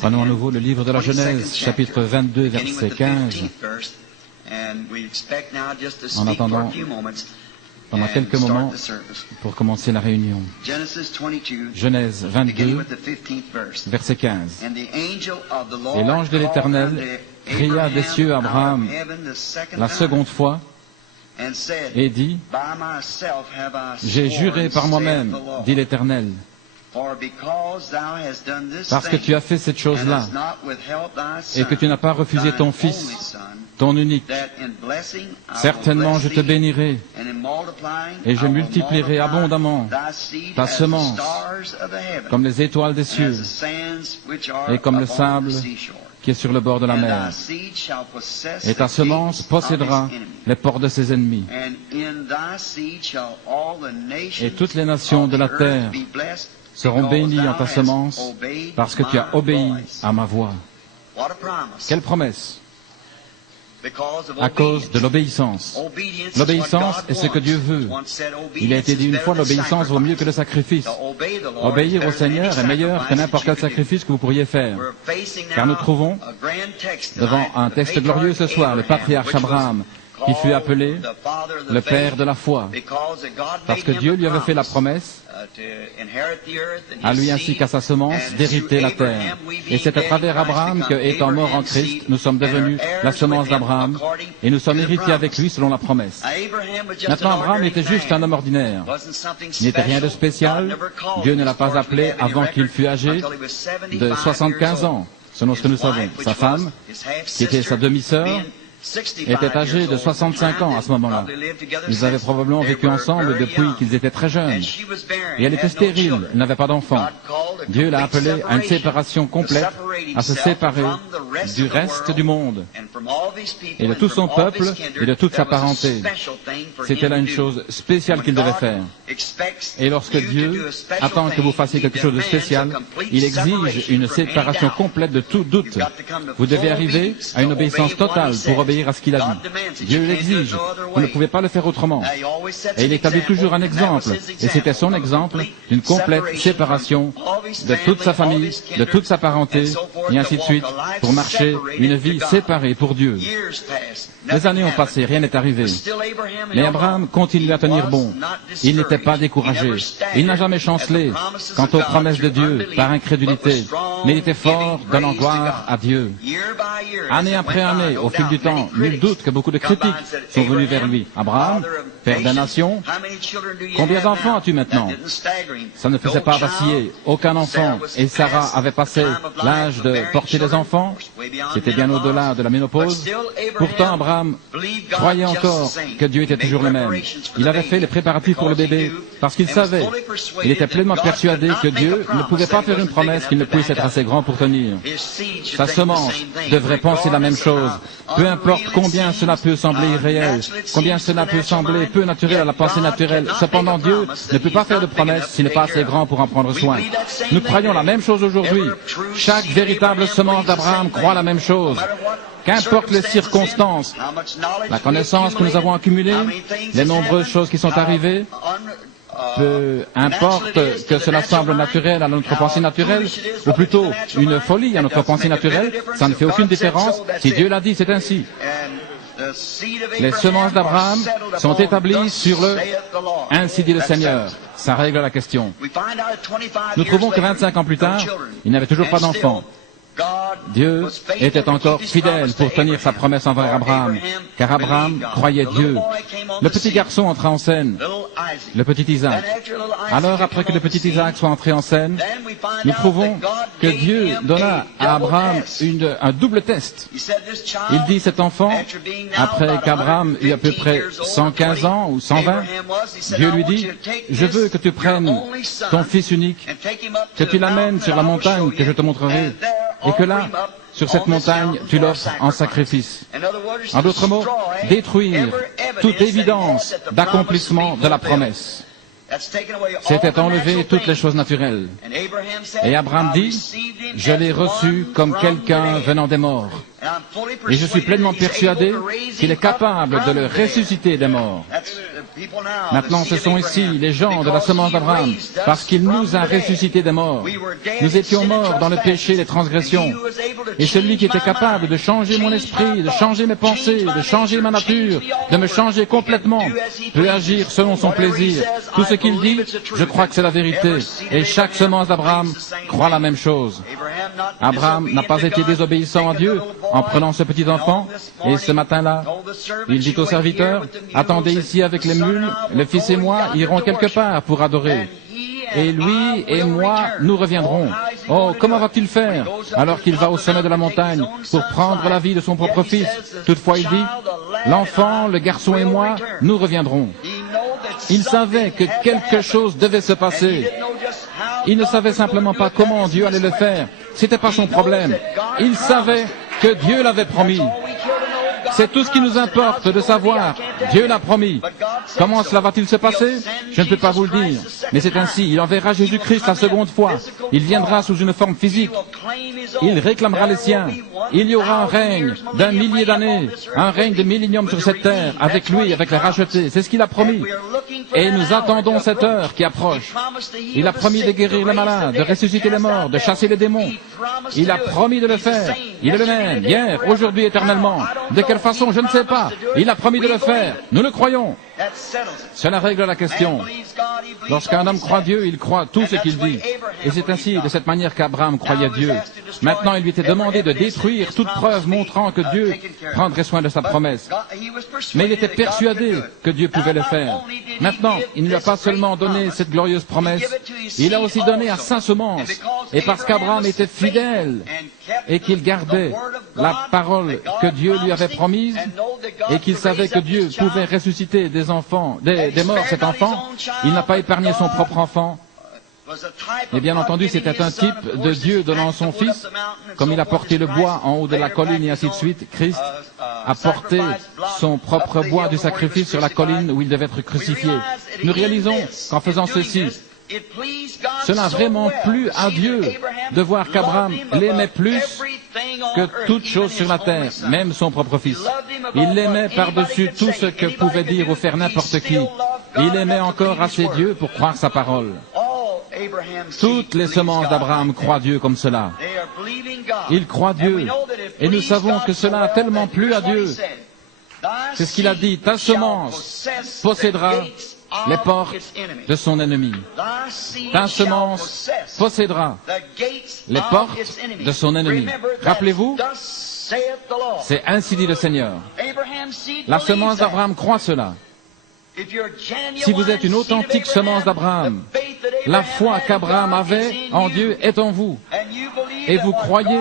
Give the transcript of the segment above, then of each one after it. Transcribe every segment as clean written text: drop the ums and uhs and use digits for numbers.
Prenons à nouveau le livre de la Genèse, chapitre 22, verset 15. En attendant, pendant quelques moments, pour commencer la réunion. Genèse 22, verset 15. Et l'ange de l'Éternel cria des cieux à Abraham la seconde fois et dit, « J'ai juré par moi-même, dit l'Éternel, parce que tu as fait cette chose-là, et que tu n'as pas refusé ton fils, ton unique. Certainement je te bénirai, et je multiplierai abondamment ta semence, comme les étoiles des cieux, et comme le sable qui est sur le bord de la mer. Et ta semence possédera les ports de ses ennemis. Et toutes les nations de la terre seront bénies en ta semence, parce que tu as obéi à ma voix. » Quelle promesse! À cause de l'obéissance. L'obéissance est ce que Dieu veut. Il a été dit une fois, l'obéissance vaut mieux que le sacrifice. Obéir au Seigneur est meilleur que n'importe quel sacrifice que vous pourriez faire. Car nous trouvons devant un texte glorieux ce soir, le patriarche Abraham, qui fut appelé le père de la foi, parce que Dieu lui avait fait la promesse, à lui ainsi qu'à sa semence, d'hériter la terre. Et c'est à travers Abraham que, étant mort en Christ, nous sommes devenus la semence d'Abraham, et nous sommes héritiers avec lui selon la promesse. Maintenant, Abraham était juste un homme ordinaire. Il n'était rien de spécial. Dieu ne l'a pas appelé avant qu'il fût âgé de 75 ans, selon ce que nous savons. Sa femme, qui était sa demi-sœur, était âgée de 65 ans à ce moment-là. Ils avaient probablement vécu ensemble depuis qu'ils étaient très jeunes. Et elle était stérile, elle n'avait pas d'enfant. Dieu l'a appelée à une séparation complète, à se séparer du reste du monde, et de tout son peuple, et de toute sa parenté. C'était là une chose spéciale qu'il devait faire. Et lorsque Dieu attend que vous fassiez quelque chose de spécial, il exige une séparation complète de tout doute. Vous devez arriver à une obéissance totale pour obéir à ce qu'il a dit. Dieu l'exige. Vous ne pouvez pas le faire autrement. Et il établit toujours un exemple. Et c'était son exemple d'une complète séparation de toute sa famille, de toute sa parenté, et ainsi de suite, pour marcher une vie séparée pour Dieu. Les années ont passé, rien n'est arrivé. Mais Abraham continue à tenir bon. Il n'était pas découragé. Il n'a jamais chancelé quant aux promesses de Dieu par incrédulité, mais il était fort donnant gloire à Dieu. Année après année, au fil du temps, nul doute que beaucoup de critiques sont venus vers lui. Abraham, père des nations, combien d'enfants as-tu maintenant? Ça ne faisait pas vaciller, aucun enfant. Et Sarah avait passé l'âge de porter des enfants. C'était bien au-delà de la ménopause. Pourtant, Abraham croyait encore que Dieu était toujours le même. Il avait fait les préparatifs pour le bébé parce qu'il savait. Il était pleinement persuadé que Dieu ne pouvait pas faire une promesse qu'il ne puisse être assez grand pour tenir. Sa semence devrait penser la même chose. Peu importe combien cela peut sembler irréel, combien cela peut sembler peu naturel à la pensée naturelle. Cependant, Dieu ne peut pas faire de promesse s'il n'est pas assez grand pour en prendre soin. Nous croyons la même chose aujourd'hui. Chaque véritable semence d'Abraham croit la même chose. Qu'importe les circonstances, la connaissance que nous avons accumulée, les nombreuses choses qui sont arrivées, peu importe que cela semble naturel à notre pensée naturelle, ou plutôt une folie à notre pensée naturelle, ça ne fait aucune différence. Si Dieu l'a dit, c'est ainsi. Les semences d'Abraham sont établies sur le « Ainsi dit le Seigneur ». Ça règle la question. Nous trouvons que 25 ans plus tard, il n'avait toujours pas d'enfant. Dieu était encore fidèle pour tenir sa promesse envers Abraham, car Abraham croyait Dieu. Le petit garçon entra en scène, le petit Isaac. Alors, après que le petit Isaac soit entré en scène, nous trouvons que Dieu donna à Abraham un double test. Il dit, cet enfant, après qu'Abraham eut à peu près 115 ans ou 120, Dieu lui dit, je veux que tu prennes ton fils unique, que tu l'amènes sur la montagne que je te montrerai, et que là, sur cette montagne, tu l'offres en sacrifice. En d'autres mots, détruire toute évidence d'accomplissement de la promesse. C'était enlever toutes les choses naturelles. Et Abraham dit, je l'ai reçu comme quelqu'un venant des morts. Et je suis pleinement persuadé qu'il est capable de le ressusciter des morts. Maintenant, ce sont ici les gens de la semence d'Abraham, parce qu'il nous a ressuscités des morts. Nous étions morts dans le péché et les transgressions. Et celui qui était capable de changer mon esprit, de changer mes pensées, de changer ma nature, de me changer complètement, peut agir selon son plaisir. Tout ce qu'il dit, je crois que c'est la vérité. Et chaque semence d'Abraham croit la même chose. Abraham n'a pas été désobéissant à Dieu en prenant ce petit enfant. Et ce matin-là, il dit au serviteur, attendez ici avec les mules, le fils et moi irons quelque part pour adorer. Et lui et moi, nous reviendrons. Oh, comment va-t-il faire alors qu'il va au sommet de la montagne pour prendre la vie de son propre fils? Toutefois, il dit, l'enfant, le garçon et moi, nous reviendrons. Il savait que quelque chose devait se passer. Il ne savait simplement pas comment Dieu allait le faire. C'était pas son problème. Il savait que Dieu l'avait promis. C'est tout ce qui nous importe de savoir. Dieu l'a promis. Comment cela va-t-il se passer? Je ne peux pas vous le dire. Mais c'est ainsi. Il enverra Jésus-Christ la seconde fois. Il viendra sous une forme physique. Il réclamera les siens. Il y aura un règne d'un millier d'années, un règne de millénium sur cette terre, avec lui, avec les rachetés. C'est ce qu'il a promis. Et nous attendons cette heure qui approche. Il a promis de guérir les malades, de ressusciter les morts, de chasser les démons. Il a promis de le faire. Il est le même, hier, aujourd'hui, éternellement. De quelle façon, je ne sais pas. Il a promis de le faire. Nous le croyons. Cela règle la question. Lorsqu'un homme croit Dieu, il croit tout ce qu'il dit. Et c'est ainsi, de cette manière qu'Abraham croyait Dieu. Maintenant, il lui était demandé de détruire toute preuve montrant que Dieu prendrait soin de sa promesse. Mais il était persuadé que Dieu pouvait le faire. Maintenant, il ne lui a pas seulement donné cette glorieuse promesse, il a aussi donné à sa semence. Et parce qu'Abraham était fidèle et qu'il gardait la parole que Dieu lui avait promise, et qu'il savait que Dieu pouvait ressusciter des enfants, des morts cet enfant, il n'a pas épargné son propre enfant. Et bien entendu, c'était un type de Dieu donnant son Fils, comme il a porté le bois en haut de la colline et ainsi de suite. Christ a porté son propre bois du sacrifice sur la colline où il devait être crucifié. Nous réalisons qu'en faisant ceci, cela a vraiment plu à Dieu de voir qu'Abraham l'aimait plus que toute chose sur la terre, même son propre fils. Il l'aimait par-dessus tout ce que pouvait dire ou faire n'importe qui. Il aimait encore assez Dieu pour croire sa parole. Toutes les semences d'Abraham croient Dieu comme cela. Il croit Dieu. Et nous savons que cela a tellement plu à Dieu. C'est ce qu'il a dit. Ta semence possédera les portes de son ennemi. Ta semence possédera les portes de son ennemi. Rappelez-vous, c'est ainsi dit le Seigneur. La semence d'Abraham croit cela. Si vous êtes une authentique semence d'Abraham, la foi qu'Abraham avait en Dieu est en vous. Et vous croyez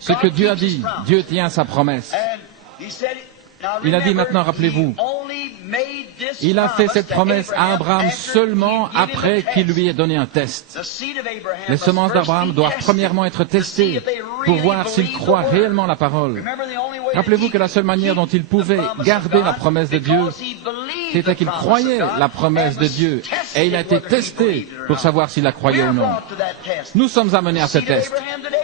ce que Dieu a dit. Dieu tient sa promesse. Il a dit maintenant, rappelez-vous, il a fait cette promesse à Abraham seulement après qu'il lui ait donné un test. Les semences d'Abraham doivent premièrement être testées pour voir s'il croit réellement la parole. Rappelez-vous que la seule manière dont il pouvait garder la promesse de Dieu, c'était qu'il croyait la promesse de Dieu. Et il a été testé pour savoir s'il la croyait ou non. Nous sommes amenés à ce test.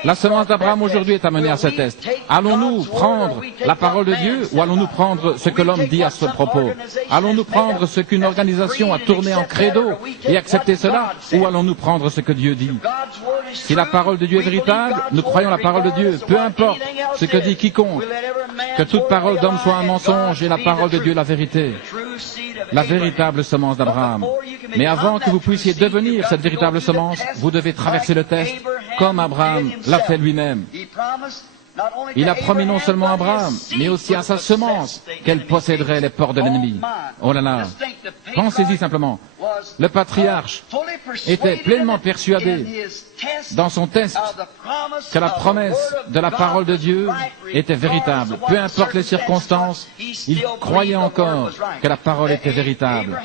La semence d'Abraham aujourd'hui est amenée à ce test. Allons-nous prendre la parole de Dieu ou allons-nous prendre ce que l'homme dit à ce propos? Allons-nous prendre ce qu'une organisation a tourné en credo et accepter cela ou allons-nous prendre ce que Dieu dit? Si la parole de Dieu est véritable, nous croyons la parole de Dieu. Peu importe ce que dit quiconque, que toute parole d'homme soit un mensonge et la parole de Dieu la vérité. La véritable semence d'Abraham. Mais avant que vous puissiez devenir cette véritable semence, vous devez traverser le test comme Abraham l'a fait lui-même. Il a promis non seulement à Abraham, mais aussi à sa semence qu'elle posséderait les portes de l'ennemi. Oh là là, pensez-y simplement. Le patriarche était pleinement persuadé dans son test que la promesse de la parole de Dieu était véritable. Peu importe les circonstances, il croyait encore que la parole était véritable.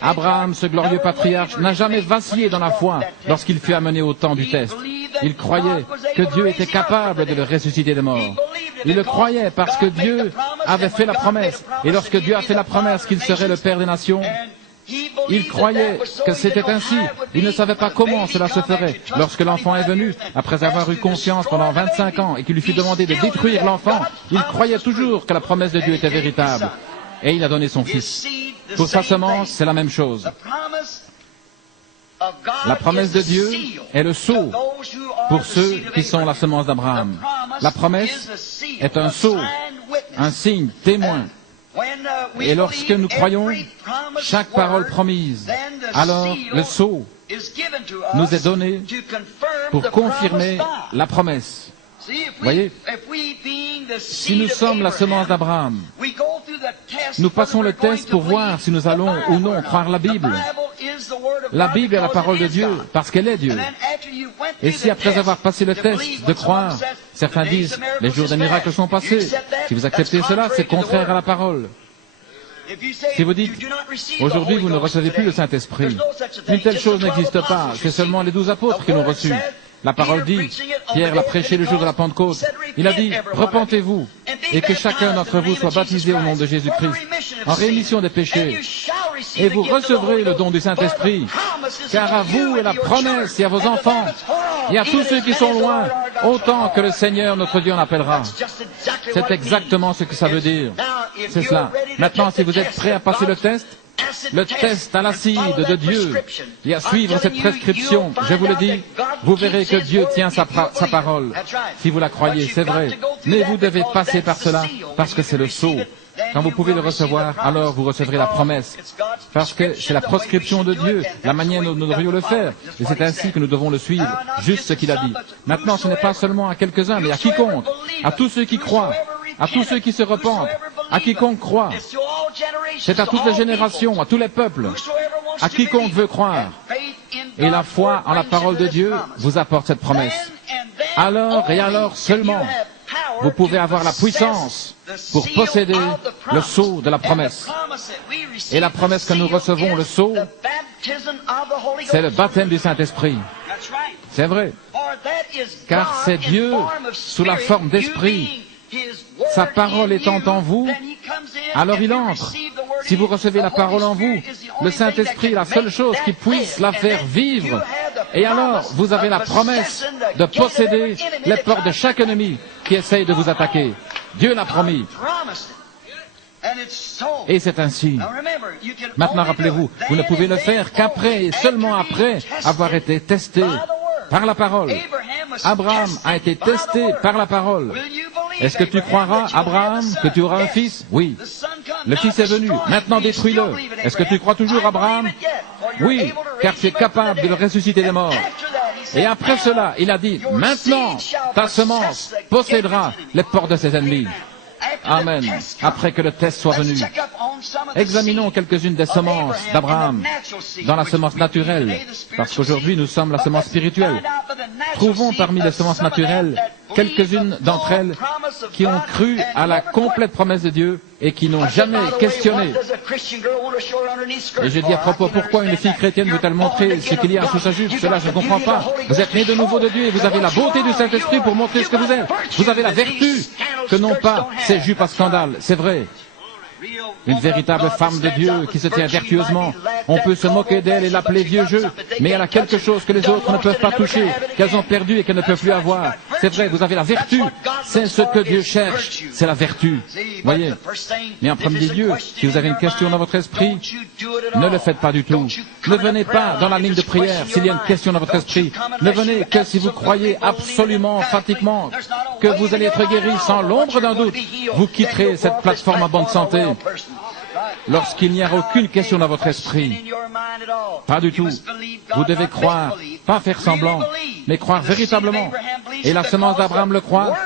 Abraham, ce glorieux patriarche, n'a jamais vacillé dans la foi lorsqu'il fut amené au temps du test. Il croyait que Dieu était capable de le ressusciter des morts. Il le croyait parce que Dieu avait fait la promesse. Et lorsque Dieu a fait la promesse qu'il serait le Père des nations, il croyait que c'était ainsi. Il ne savait pas comment cela se ferait. Lorsque l'enfant est venu, après avoir eu confiance pendant 25 ans et qu'il lui fut demandé de détruire l'enfant, il croyait toujours que la promesse de Dieu était véritable. Et il a donné son fils. Pour sa semence, c'est la même chose. La promesse de Dieu est le sceau pour ceux qui sont la semence d'Abraham. La promesse est un sceau, un signe, témoin. Et lorsque nous croyons chaque parole promise, alors le sceau nous est donné pour confirmer la promesse. Voyez, si nous sommes la semence d'Abraham, nous passons le test pour voir si nous allons ou non croire la Bible. La Bible est la parole de Dieu parce qu'elle est Dieu. Et si après avoir passé le test de croire, certains disent, les jours des miracles sont passés, si vous acceptez cela, c'est contraire à la parole. Si vous dites, aujourd'hui vous ne recevez plus le Saint-Esprit, une telle chose n'existe pas, c'est seulement les 12 apôtres qui l'ont reçu. La parole dit, Pierre l'a prêché le jour de la Pentecôte, il a dit, repentez-vous, et que chacun d'entre vous soit baptisé au nom de Jésus-Christ, en rémission des péchés, et vous recevrez le don du Saint-Esprit, car à vous est la promesse, et à vos enfants, et à tous ceux qui sont loin, autant que le Seigneur notre Dieu en appellera. C'est exactement ce que ça veut dire. C'est cela. Maintenant, si vous êtes prêts à passer le test à l'acide de Dieu, et à suivre cette prescription, je vous le dis, vous verrez que Dieu tient sa parole. Si vous la croyez, c'est vrai. Mais vous devez passer par cela, parce que c'est le sceau. Quand vous pouvez le recevoir, alors vous recevrez la promesse. Parce que c'est la prescription de Dieu, la manière dont nous devrions le faire. Et c'est ainsi que nous devons le suivre, juste ce qu'il a dit. Maintenant, ce n'est pas seulement à quelques-uns, mais à quiconque, à tous ceux qui croient, à tous ceux qui se repentent, à quiconque croit. C'est à toutes les générations, à tous les peuples, à quiconque veut croire. Et la foi en la parole de Dieu vous apporte cette promesse. Alors et alors seulement, vous pouvez avoir la puissance pour posséder le sceau de la promesse. Et la promesse que nous recevons, le sceau, c'est le baptême du Saint-Esprit. C'est vrai, car c'est Dieu sous la forme d'esprit. Sa parole étant en vous, alors il entre. Si vous recevez la parole en vous, le Saint-Esprit est la seule chose qui puisse la faire vivre. Et alors, vous avez la promesse de posséder les portes de chaque ennemi qui essaye de vous attaquer. Dieu l'a promis. Et c'est ainsi. Maintenant, rappelez-vous, vous ne pouvez le faire qu'après et seulement après avoir été testé par la parole. Abraham a été testé par la parole. Est-ce que tu croiras, Abraham, que tu auras un fils? Oui. Le fils est venu. Maintenant, détruis-le. Est-ce que tu crois toujours, Abraham? Oui, car tu es capable de le ressusciter des morts. Et après cela, il a dit, maintenant, ta semence possédera les portes de ses ennemis. Amen. Après que le test soit venu. Examinons quelques-unes des semences d'Abraham dans la semence naturelle, parce qu'aujourd'hui nous sommes la semence spirituelle. Trouvons parmi les semences naturelles quelques-unes d'entre elles qui ont cru à la complète promesse de Dieu et qui n'ont jamais questionné. Et je dis à propos, pourquoi une fille chrétienne veut-elle montrer ce qu'il y a sous sa jupe? Cela, je ne comprends pas. Vous êtes nés de nouveau de Dieu et vous avez la beauté du Saint-Esprit pour montrer ce que vous êtes. Vous avez la vertu que n'ont pas ces jupes à scandale. C'est vrai. Une véritable femme de Dieu qui se tient vertueusement. On peut se moquer d'elle et l'appeler vieux jeu, mais elle a quelque chose que les autres ne peuvent pas toucher, qu'elles ont perdu et qu'elles ne peuvent plus avoir. C'est vrai, vous avez la vertu. C'est ce que Dieu cherche, c'est la vertu. Voyez. Mais en premier lieu, si vous avez une question dans votre esprit, ne le faites pas du tout. Ne venez pas dans la ligne de prière s'il y a une question dans votre esprit. Ne venez que si vous croyez absolument, emphaticement, que vous allez être guéri sans l'ombre d'un doute. Vous quitterez cette plateforme en bonne santé. Lorsqu'il n'y a aucune question dans votre esprit, pas du tout. Vous devez croire, pas faire semblant, mais croire véritablement. Et la semence d'Abraham le croit,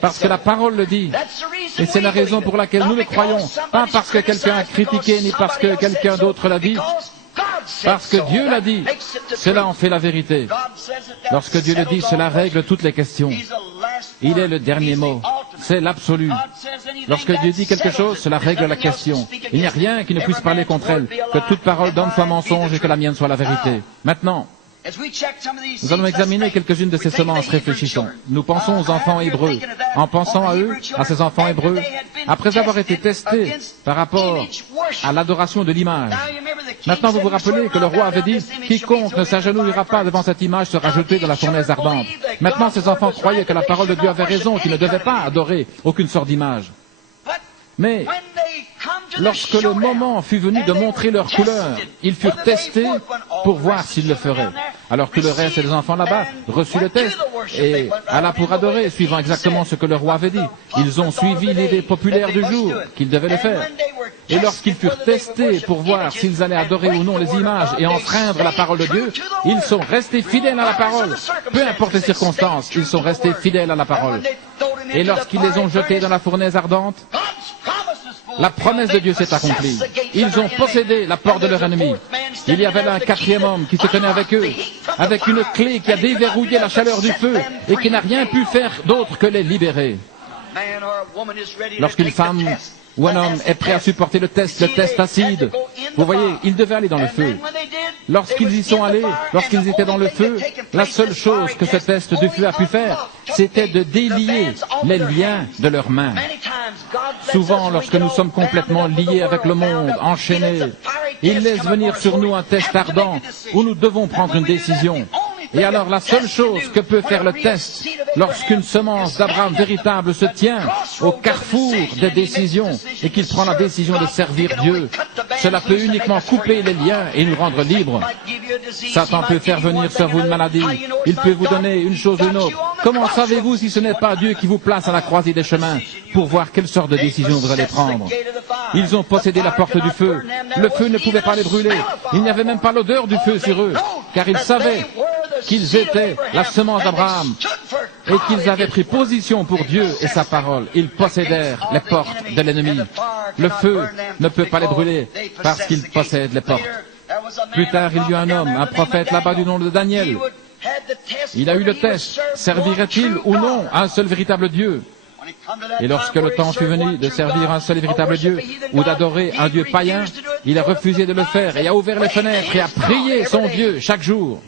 parce que la parole le dit. Et c'est la raison pour laquelle nous le croyons, pas parce que quelqu'un a critiqué, ni parce que quelqu'un d'autre l'a dit, parce que Dieu l'a dit. Cela en fait la vérité. Lorsque Dieu le dit, cela règle toutes les questions. Il est le dernier mot. C'est l'absolu. Lorsque Dieu dit quelque chose, cela règle la question. Il n'y a rien qui ne puisse parler contre elle. Que toute parole d'homme soit mensonge et que la mienne soit la vérité. Maintenant, nous allons examiner quelques-unes de ces semences. Réfléchissons. Nous pensons aux enfants hébreux. En pensant à eux, à ces enfants hébreux, après avoir été testés par rapport à l'adoration de l'image. Maintenant, vous vous rappelez que le roi avait dit, quiconque ne s'agenouillera pas devant cette image sera jeté dans la fournaise ardente. Maintenant, ces enfants croyaient que la parole de Dieu avait raison, qu'ils ne devaient pas adorer aucune sorte d'image. Mais lorsque le moment fut venu de montrer leur couleur, ils furent testés pour voir s'ils le feraient. Alors que le reste des enfants là-bas reçut le test et alla pour adorer, suivant exactement ce que le roi avait dit. Ils ont suivi l'idée populaire du jour qu'ils devaient le faire. Et lorsqu'ils furent testés pour voir s'ils allaient adorer ou non les images et enfreindre la parole de Dieu, ils sont restés fidèles à la parole. Peu importe les circonstances, ils sont restés fidèles à la parole. Et lorsqu'ils les ont jetés dans la fournaise ardente, la promesse de Dieu s'est accomplie. Ils ont possédé la porte de leur ennemi. Il y avait là un quatrième homme qui se tenait avec eux, avec une clé qui a déverrouillé la chaleur du feu et qui n'a rien pu faire d'autre que les libérer. Lorsqu'une femme ou un homme est prêt à supporter le test acide, vous voyez, ils devaient aller dans le feu. Lorsqu'ils y sont allés, lorsqu'ils étaient dans le feu, la seule chose que ce test du feu a pu faire, c'était de délier les liens de leurs mains. Souvent, lorsque nous sommes complètement liés avec le monde, enchaînés, il laisse venir sur nous un test ardent où nous devons prendre une décision. Et alors la seule chose que peut faire le test, lorsqu'une semence d'Abraham véritable se tient au carrefour des décisions et qu'il prend la décision de servir Dieu, cela peut uniquement couper les liens et nous rendre libres. Satan peut faire venir sur vous une maladie, il peut vous donner une chose ou une autre. Comment savez-vous si ce n'est pas Dieu qui vous place à la croisée des chemins pour voir quelle sorte de décision vous allez prendre? Ils ont possédé la porte du feu. Le feu ne pouvait pas les brûler. Il n'y avait même pas l'odeur du feu sur eux, car ils savaient qu'ils étaient la semence d'Abraham et qu'ils avaient pris position pour Dieu et sa parole. Ils possédèrent les portes de l'ennemi. Le feu ne peut pas les brûler parce qu'ils possèdent les portes. Plus tard, il y eut un homme, un prophète là-bas du nom de Daniel. Il a eu le test. Servirait-il ou non à un seul véritable Dieu? Et lorsque le temps fut venu de servir un seul et véritable Dieu ou d'adorer un Dieu païen, il a refusé de le faire et a ouvert les fenêtres et a prié son Dieu chaque jour.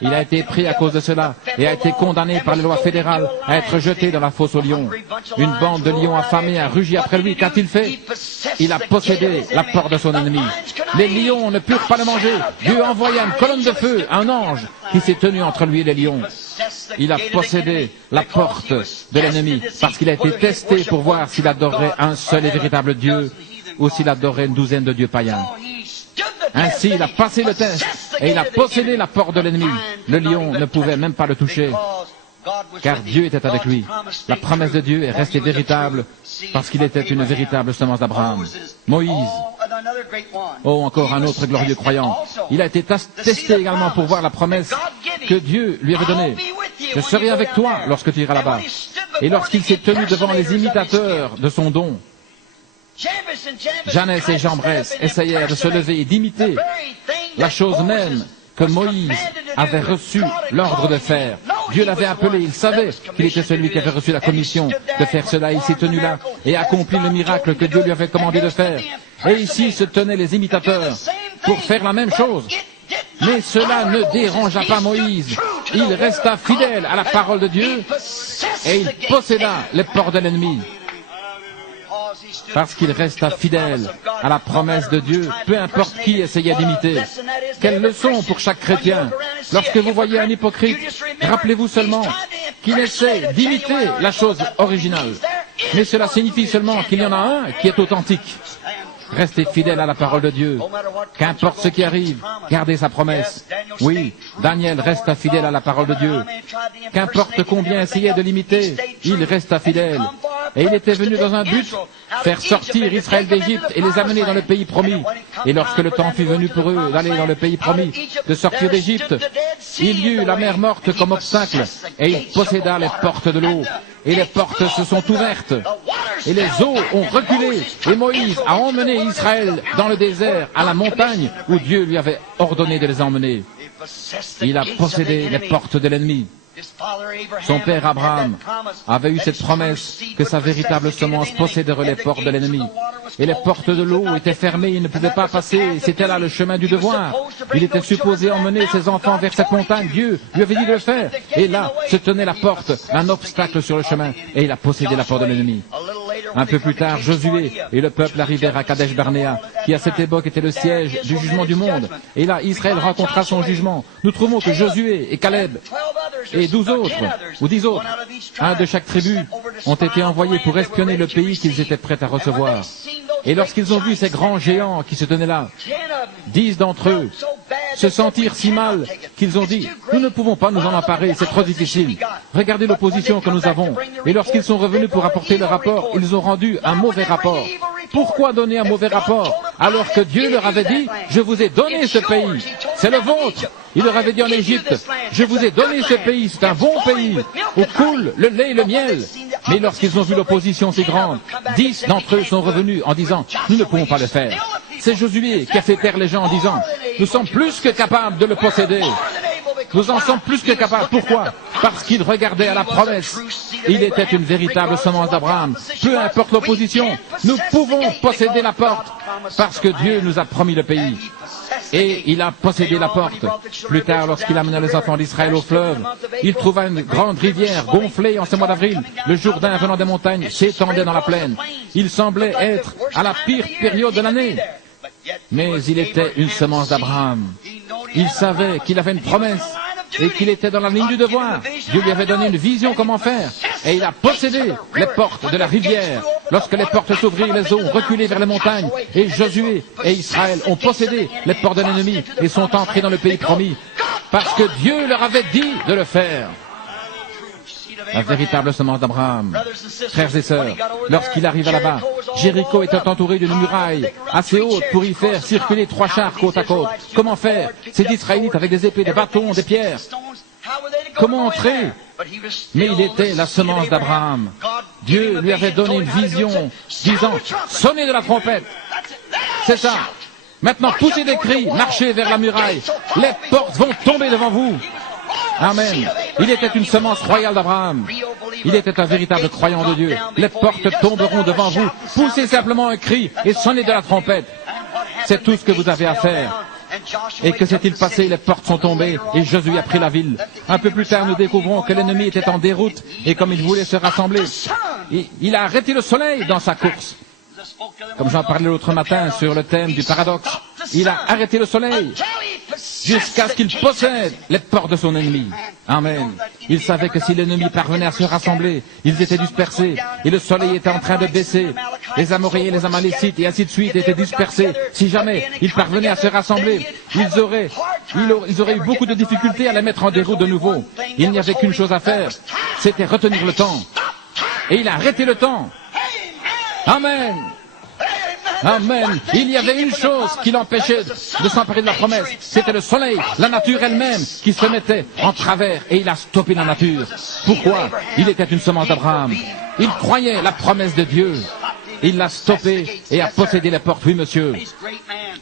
Il a été pris à cause de cela et a été condamné par les lois fédérales à être jeté dans la fosse aux lions. Une bande de lions affamés a rugi après lui. Qu'a-t-il fait? Il a possédé la porte de son ennemi. Les lions ne purent pas le manger. Dieu a envoyé une colonne de feu, un ange, qui s'est tenu entre lui et les lions. Il a possédé la porte de l'ennemi parce qu'il a été testé pour voir s'il adorait un seul et véritable Dieu ou s'il adorait une douzaine de dieux païens. Ainsi, il a passé le test et il a possédé la porte de l'ennemi. Le lion ne pouvait même pas le toucher car Dieu était avec lui. La promesse de Dieu est restée véritable parce qu'il était une véritable semence d'Abraham. Moïse, oh, encore un autre glorieux croyant. Il a été testé également pour voir la promesse que Dieu lui avait donnée. Je serai avec toi lorsque tu iras là-bas. Et lorsqu'il s'est tenu devant les imitateurs de son don, Jeannès et Jambres essayèrent de se lever et d'imiter la chose même que Moïse avait reçu l'ordre de faire. Dieu l'avait appelé, il savait qu'il était celui qui avait reçu la commission de faire cela. Il s'est tenu là et accompli le miracle que Dieu lui avait commandé de faire. Et ici se tenaient les imitateurs pour faire la même chose. Mais cela ne dérangea pas Moïse. Il resta fidèle à la parole de Dieu et il posséda les portes de l'ennemi. Parce qu'il resta fidèle à la promesse de Dieu, peu importe qui essayait d'imiter. Quelle leçon pour chaque chrétien. Lorsque vous voyez un hypocrite, rappelez-vous seulement qu'il essaie d'imiter la chose originale. Mais cela signifie seulement qu'il y en a un qui est authentique. Restez fidèle à la parole de Dieu. Qu'importe ce qui arrive, gardez sa promesse. Oui, Daniel resta fidèle à la parole de Dieu. Qu'importe combien essayait de l'imiter, il resta fidèle. Et il était venu dans un but, faire sortir Israël d'Égypte et les amener dans le pays promis. Et lorsque le temps fut venu pour eux d'aller dans le pays promis, de sortir d'Égypte, il y eut la mer morte comme obstacle, et il posséda les portes de l'eau. Et les portes se sont ouvertes, et les eaux ont reculé, et Moïse a emmené Israël dans le désert, à la montagne où Dieu lui avait ordonné de les emmener. Il a possédé les portes de l'ennemi. Son père Abraham avait eu cette promesse que sa véritable semence posséderait les portes de l'ennemi. Et les portes de l'eau étaient fermées, il ne pouvait pas passer, c'était là le chemin du devoir. Il était supposé emmener ses enfants vers cette montagne, Dieu lui avait dit de le faire. Et là se tenait la porte, un obstacle sur le chemin, et il a possédé la porte de l'ennemi. Un peu plus tard, Josué et le peuple arrivèrent à Kadesh Barnéa, qui à cette époque était le siège du jugement du monde. Et là, Israël rencontra son jugement. Nous trouvons que Josué et Caleb et 12 autres, ou 10 autres, un de chaque tribu, ont été envoyés pour espionner le pays qu'ils étaient prêts à recevoir. Et lorsqu'ils ont vu ces grands géants qui se tenaient là, 10 d'entre eux se sentirent si mal qu'ils ont dit, nous ne pouvons pas nous en emparer, c'est trop difficile. Regardez l'opposition que nous avons. Et lorsqu'ils sont revenus pour apporter le rapport, ils ont rendu un mauvais rapport. Pourquoi donner un mauvais rapport alors que Dieu leur avait dit, je vous ai donné ce pays, c'est le vôtre. Il leur avait dit en Égypte, je vous ai donné ce pays, c'est un bon pays, où coule le lait et le miel. Mais lorsqu'ils ont vu l'opposition si grande, 10 d'entre eux sont revenus en disant, nous ne pouvons pas le faire. C'est Josué qui a fait taire les gens en disant, nous sommes plus que capables de le posséder. Nous en sommes plus que capables. Pourquoi? Parce qu'il regardait à la promesse. Il était une véritable semence d'Abraham. Peu importe l'opposition, nous pouvons posséder la porte parce que Dieu nous a promis le pays. Et il a possédé la porte. Plus tard, lorsqu'il amena les enfants d'Israël au fleuve, il trouva une grande rivière gonflée en ce mois d'avril. Le Jourdain venant des montagnes s'étendait dans la plaine. Il semblait être à la pire période de l'année. Mais il était une semence d'Abraham. Il savait qu'il avait une promesse et qu'il était dans la ligne du devoir. Dieu lui avait donné une vision comment faire. Et il a possédé les portes de la rivière. Lorsque les portes s'ouvrirent, les eaux ont reculé vers les montagnes. Et Josué et Israël ont possédé les portes de l'ennemi et sont entrés dans le pays promis. Parce que Dieu leur avait dit de le faire. La véritable semence d'Abraham. Frères et sœurs, lorsqu'il arriva là-bas, Jéricho était entouré d'une muraille assez haute pour y faire circuler 3 chars côte à côte. Comment faire? Ces Israélites avec des épées, des bâtons, des pierres. Comment entrer? Mais il était la semence d'Abraham. Dieu lui avait donné une vision, disant, sonnez de la trompette. C'est ça. Maintenant, poussez des cris, marchez vers la muraille. Les portes vont tomber devant vous. Amen. Il était une semence royale d'Abraham. Il était un véritable croyant de Dieu. Les portes tomberont devant vous. Poussez simplement un cri et sonnez de la trompette. C'est tout ce que vous avez à faire. Et que s'est-il passé? Les portes sont tombées et Josué a pris la ville. Un peu plus tard, nous découvrons que l'ennemi était en déroute et comme il voulait se rassembler, il a arrêté le soleil dans sa course. Comme j'en parlais l'autre matin sur le thème du paradoxe, il a arrêté le soleil jusqu'à ce qu'il possède les portes de son ennemi. Amen. Il savait que si l'ennemi parvenait à se rassembler, ils étaient dispersés et le soleil était en train de baisser. Les Amoréens, les Amalécites et ainsi de suite étaient dispersés. Si jamais ils parvenaient à se rassembler, ils auraient eu beaucoup de difficultés à les mettre en déroute de nouveau. Il n'y avait qu'une chose à faire, c'était retenir le temps. Et il a arrêté le temps. Amen. Amen. Il y avait une chose qui l'empêchait de s'emparer de la promesse. C'était le soleil, la nature elle-même qui se mettait en travers et il a stoppé la nature. Pourquoi? Il était une semence d'Abraham. Il croyait la promesse de Dieu. Il l'a stoppé et a possédé les portes. Oui, monsieur.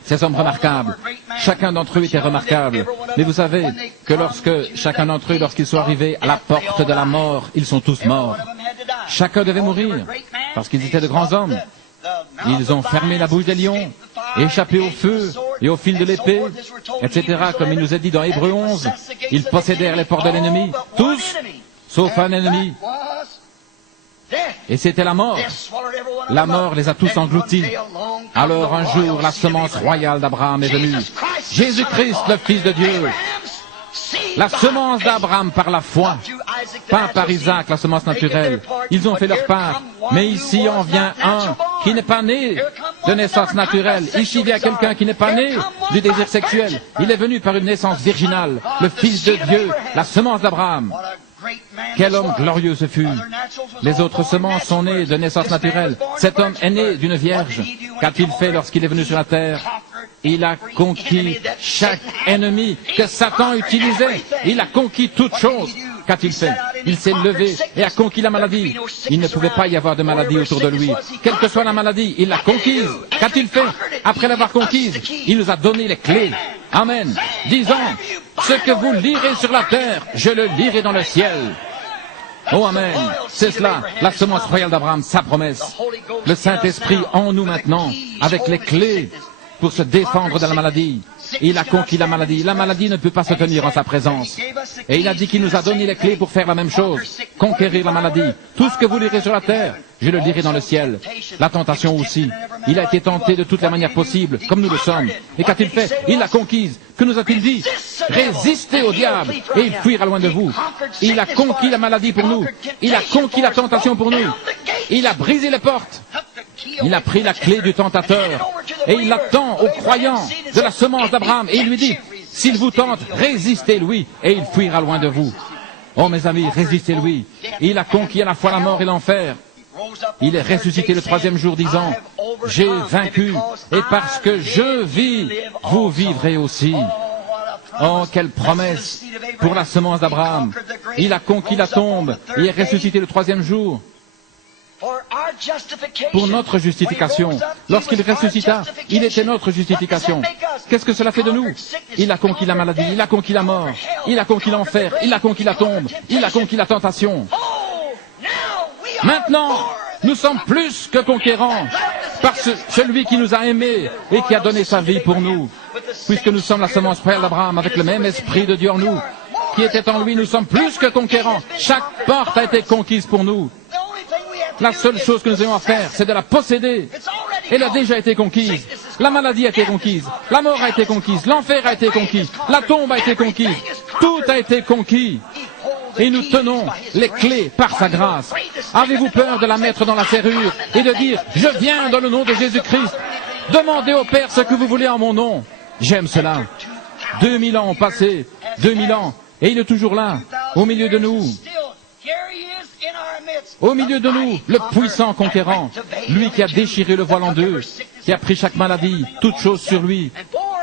Ces hommes remarquables. Chacun d'entre eux était remarquable. Mais vous savez que chacun d'entre eux, lorsqu'ils sont arrivés à la porte de la mort, ils sont tous morts. Chacun devait mourir parce qu'ils étaient de grands hommes. Ils ont fermé la bouche des lions, échappé au feu et au fil de l'épée, etc. Comme il nous est dit dans Hébreux 11, ils possédèrent les portes de l'ennemi, tous, sauf un ennemi. Et c'était la mort. La mort les a tous engloutis. Alors un jour, la semence royale d'Abraham est venue. Jésus-Christ, le Fils de Dieu. La semence d'Abraham par la foi, pas par Isaac, la semence naturelle. Ils ont fait leur part. Mais ici en vient un qui n'est pas né de naissance naturelle. Ici vient quelqu'un qui n'est pas né du désir sexuel. Il est venu par une naissance virginale, le Fils de Dieu, la semence d'Abraham. Quel homme glorieux ce fut. Les autres semences sont nées de naissance naturelle. Cet homme est né d'une vierge. Qu'a-t-il fait lorsqu'il est venu sur la terre? Il a conquis chaque ennemi que Satan utilisait. Il a conquis toutes choses. Qu'a-t-il fait? Il s'est levé et a conquis la maladie. Il ne pouvait pas y avoir de maladie autour de lui. Quelle que soit la maladie, il l'a conquise. Qu'a-t-il fait? Après l'avoir conquise, il nous a donné les clés. Amen. Disons, ce que vous lirez sur la terre, je le lirai dans le ciel. Oh, amen. C'est cela, la semence royale d'Abraham, sa promesse. Le Saint-Esprit en nous maintenant, avec les clés pour se défendre de la maladie. Il a conquis la maladie. La maladie ne peut pas se tenir en sa présence. Et il a dit qu'il nous a donné les clés pour faire la même chose. Conquérir la maladie. Tout ce que vous lirez sur la terre, je le lirai dans le ciel. La tentation aussi. Il a été tenté de toutes les manières possibles, comme nous le sommes. Et qu'a-t-il fait? Il l'a conquise. Que nous a-t-il dit? Résistez au diable et il fuira loin de vous. Il a conquis la maladie pour nous. Il a conquis la tentation pour nous. Il a brisé les portes. Il a pris la clé du tentateur et il la tend aux croyants de la semence d'Abraham et il lui dit, s'il vous tente, résistez-lui et il fuira loin de vous. Oh mes amis, résistez-lui. Il a conquis à la fois la mort et l'enfer. Il est ressuscité le troisième jour disant, j'ai vaincu et parce que je vis, vous vivrez aussi. Oh, quelle promesse pour la semence d'Abraham. Il a conquis la tombe et est ressuscité le troisième jour. Pour notre justification. Lorsqu'il ressuscita, il était notre justification. Qu'est-ce que cela fait de nous? Il a conquis la maladie, il a conquis la mort, il a conquis l'enfer, il a conquis la tombe, il a conquis la tentation. Maintenant, nous sommes plus que conquérants par celui qui nous a aimés et qui a donné sa vie pour nous. Puisque nous sommes la semence royale d'Abraham avec le même esprit de Dieu en nous, qui était en lui, nous sommes plus que conquérants. Chaque porte a été conquise pour nous. La seule chose que nous ayons à faire, c'est de la posséder. Elle a déjà été conquise. La maladie a été conquise. La mort a été conquise. L'enfer a été conquis. La tombe a été conquise. Tout a été conquis. Et nous tenons les clés par sa grâce. Avez-vous peur de la mettre dans la serrure et de dire, je viens dans le nom de Jésus-Christ. Demandez au Père ce que vous voulez en mon nom. J'aime cela. 2000 ans ont passé. 2000 ans. Et il est toujours là, au milieu de nous. Au milieu de nous, le puissant conquérant, lui qui a déchiré le voile en deux, qui a pris chaque maladie, toute chose sur lui,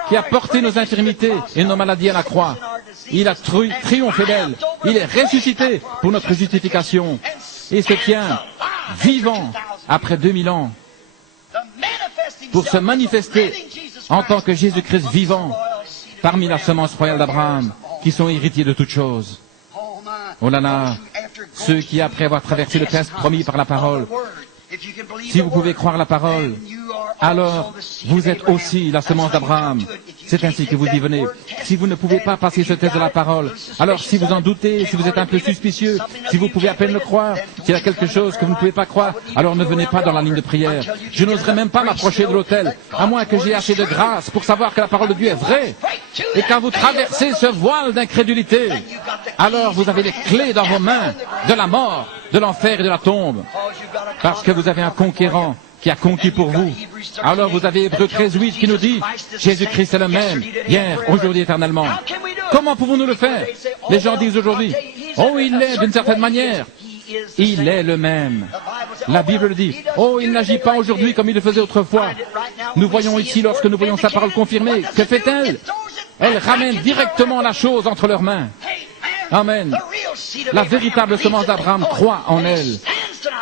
qui a porté nos infirmités et nos maladies à la croix. Il a triomphé d'elle. Il est ressuscité pour notre justification et se tient vivant après 2000 ans pour se manifester en tant que Jésus-Christ vivant parmi la semence royale d'Abraham qui sont héritiers de toutes choses. Oh là là, ceux qui, après avoir traversé le test promis par la parole, si vous pouvez croire la parole, alors vous êtes aussi la semence d'Abraham. C'est ainsi que vous y venez. Si vous ne pouvez pas passer ce test de la parole, alors si vous en doutez, si vous êtes un peu suspicieux, si vous pouvez à peine le croire, s'il y a quelque chose que vous ne pouvez pas croire, alors ne venez pas dans la ligne de prière. Je n'oserais même pas m'approcher de l'autel, à moins que j'ai assez de grâce pour savoir que la parole de Dieu est vraie. Et quand vous traversez ce voile d'incrédulité, alors vous avez les clés dans vos mains de la mort, de l'enfer et de la tombe. Parce que vous avez un conquérant qui a conquis pour vous. Alors vous avez Hébreux 13:8 qui nous dit, Jésus-Christ est le même, hier, aujourd'hui, éternellement. Comment pouvons-nous le faire? Les gens disent aujourd'hui, oh, il l'est d'une certaine manière. Il est le même. La Bible le dit, oh, il n'agit pas aujourd'hui comme il le faisait autrefois. Nous voyons ici, lorsque nous voyons sa parole confirmée, que fait-elle? Elle ramène directement la chose entre leurs mains. Amen. La véritable semence d'Abraham croit en elle.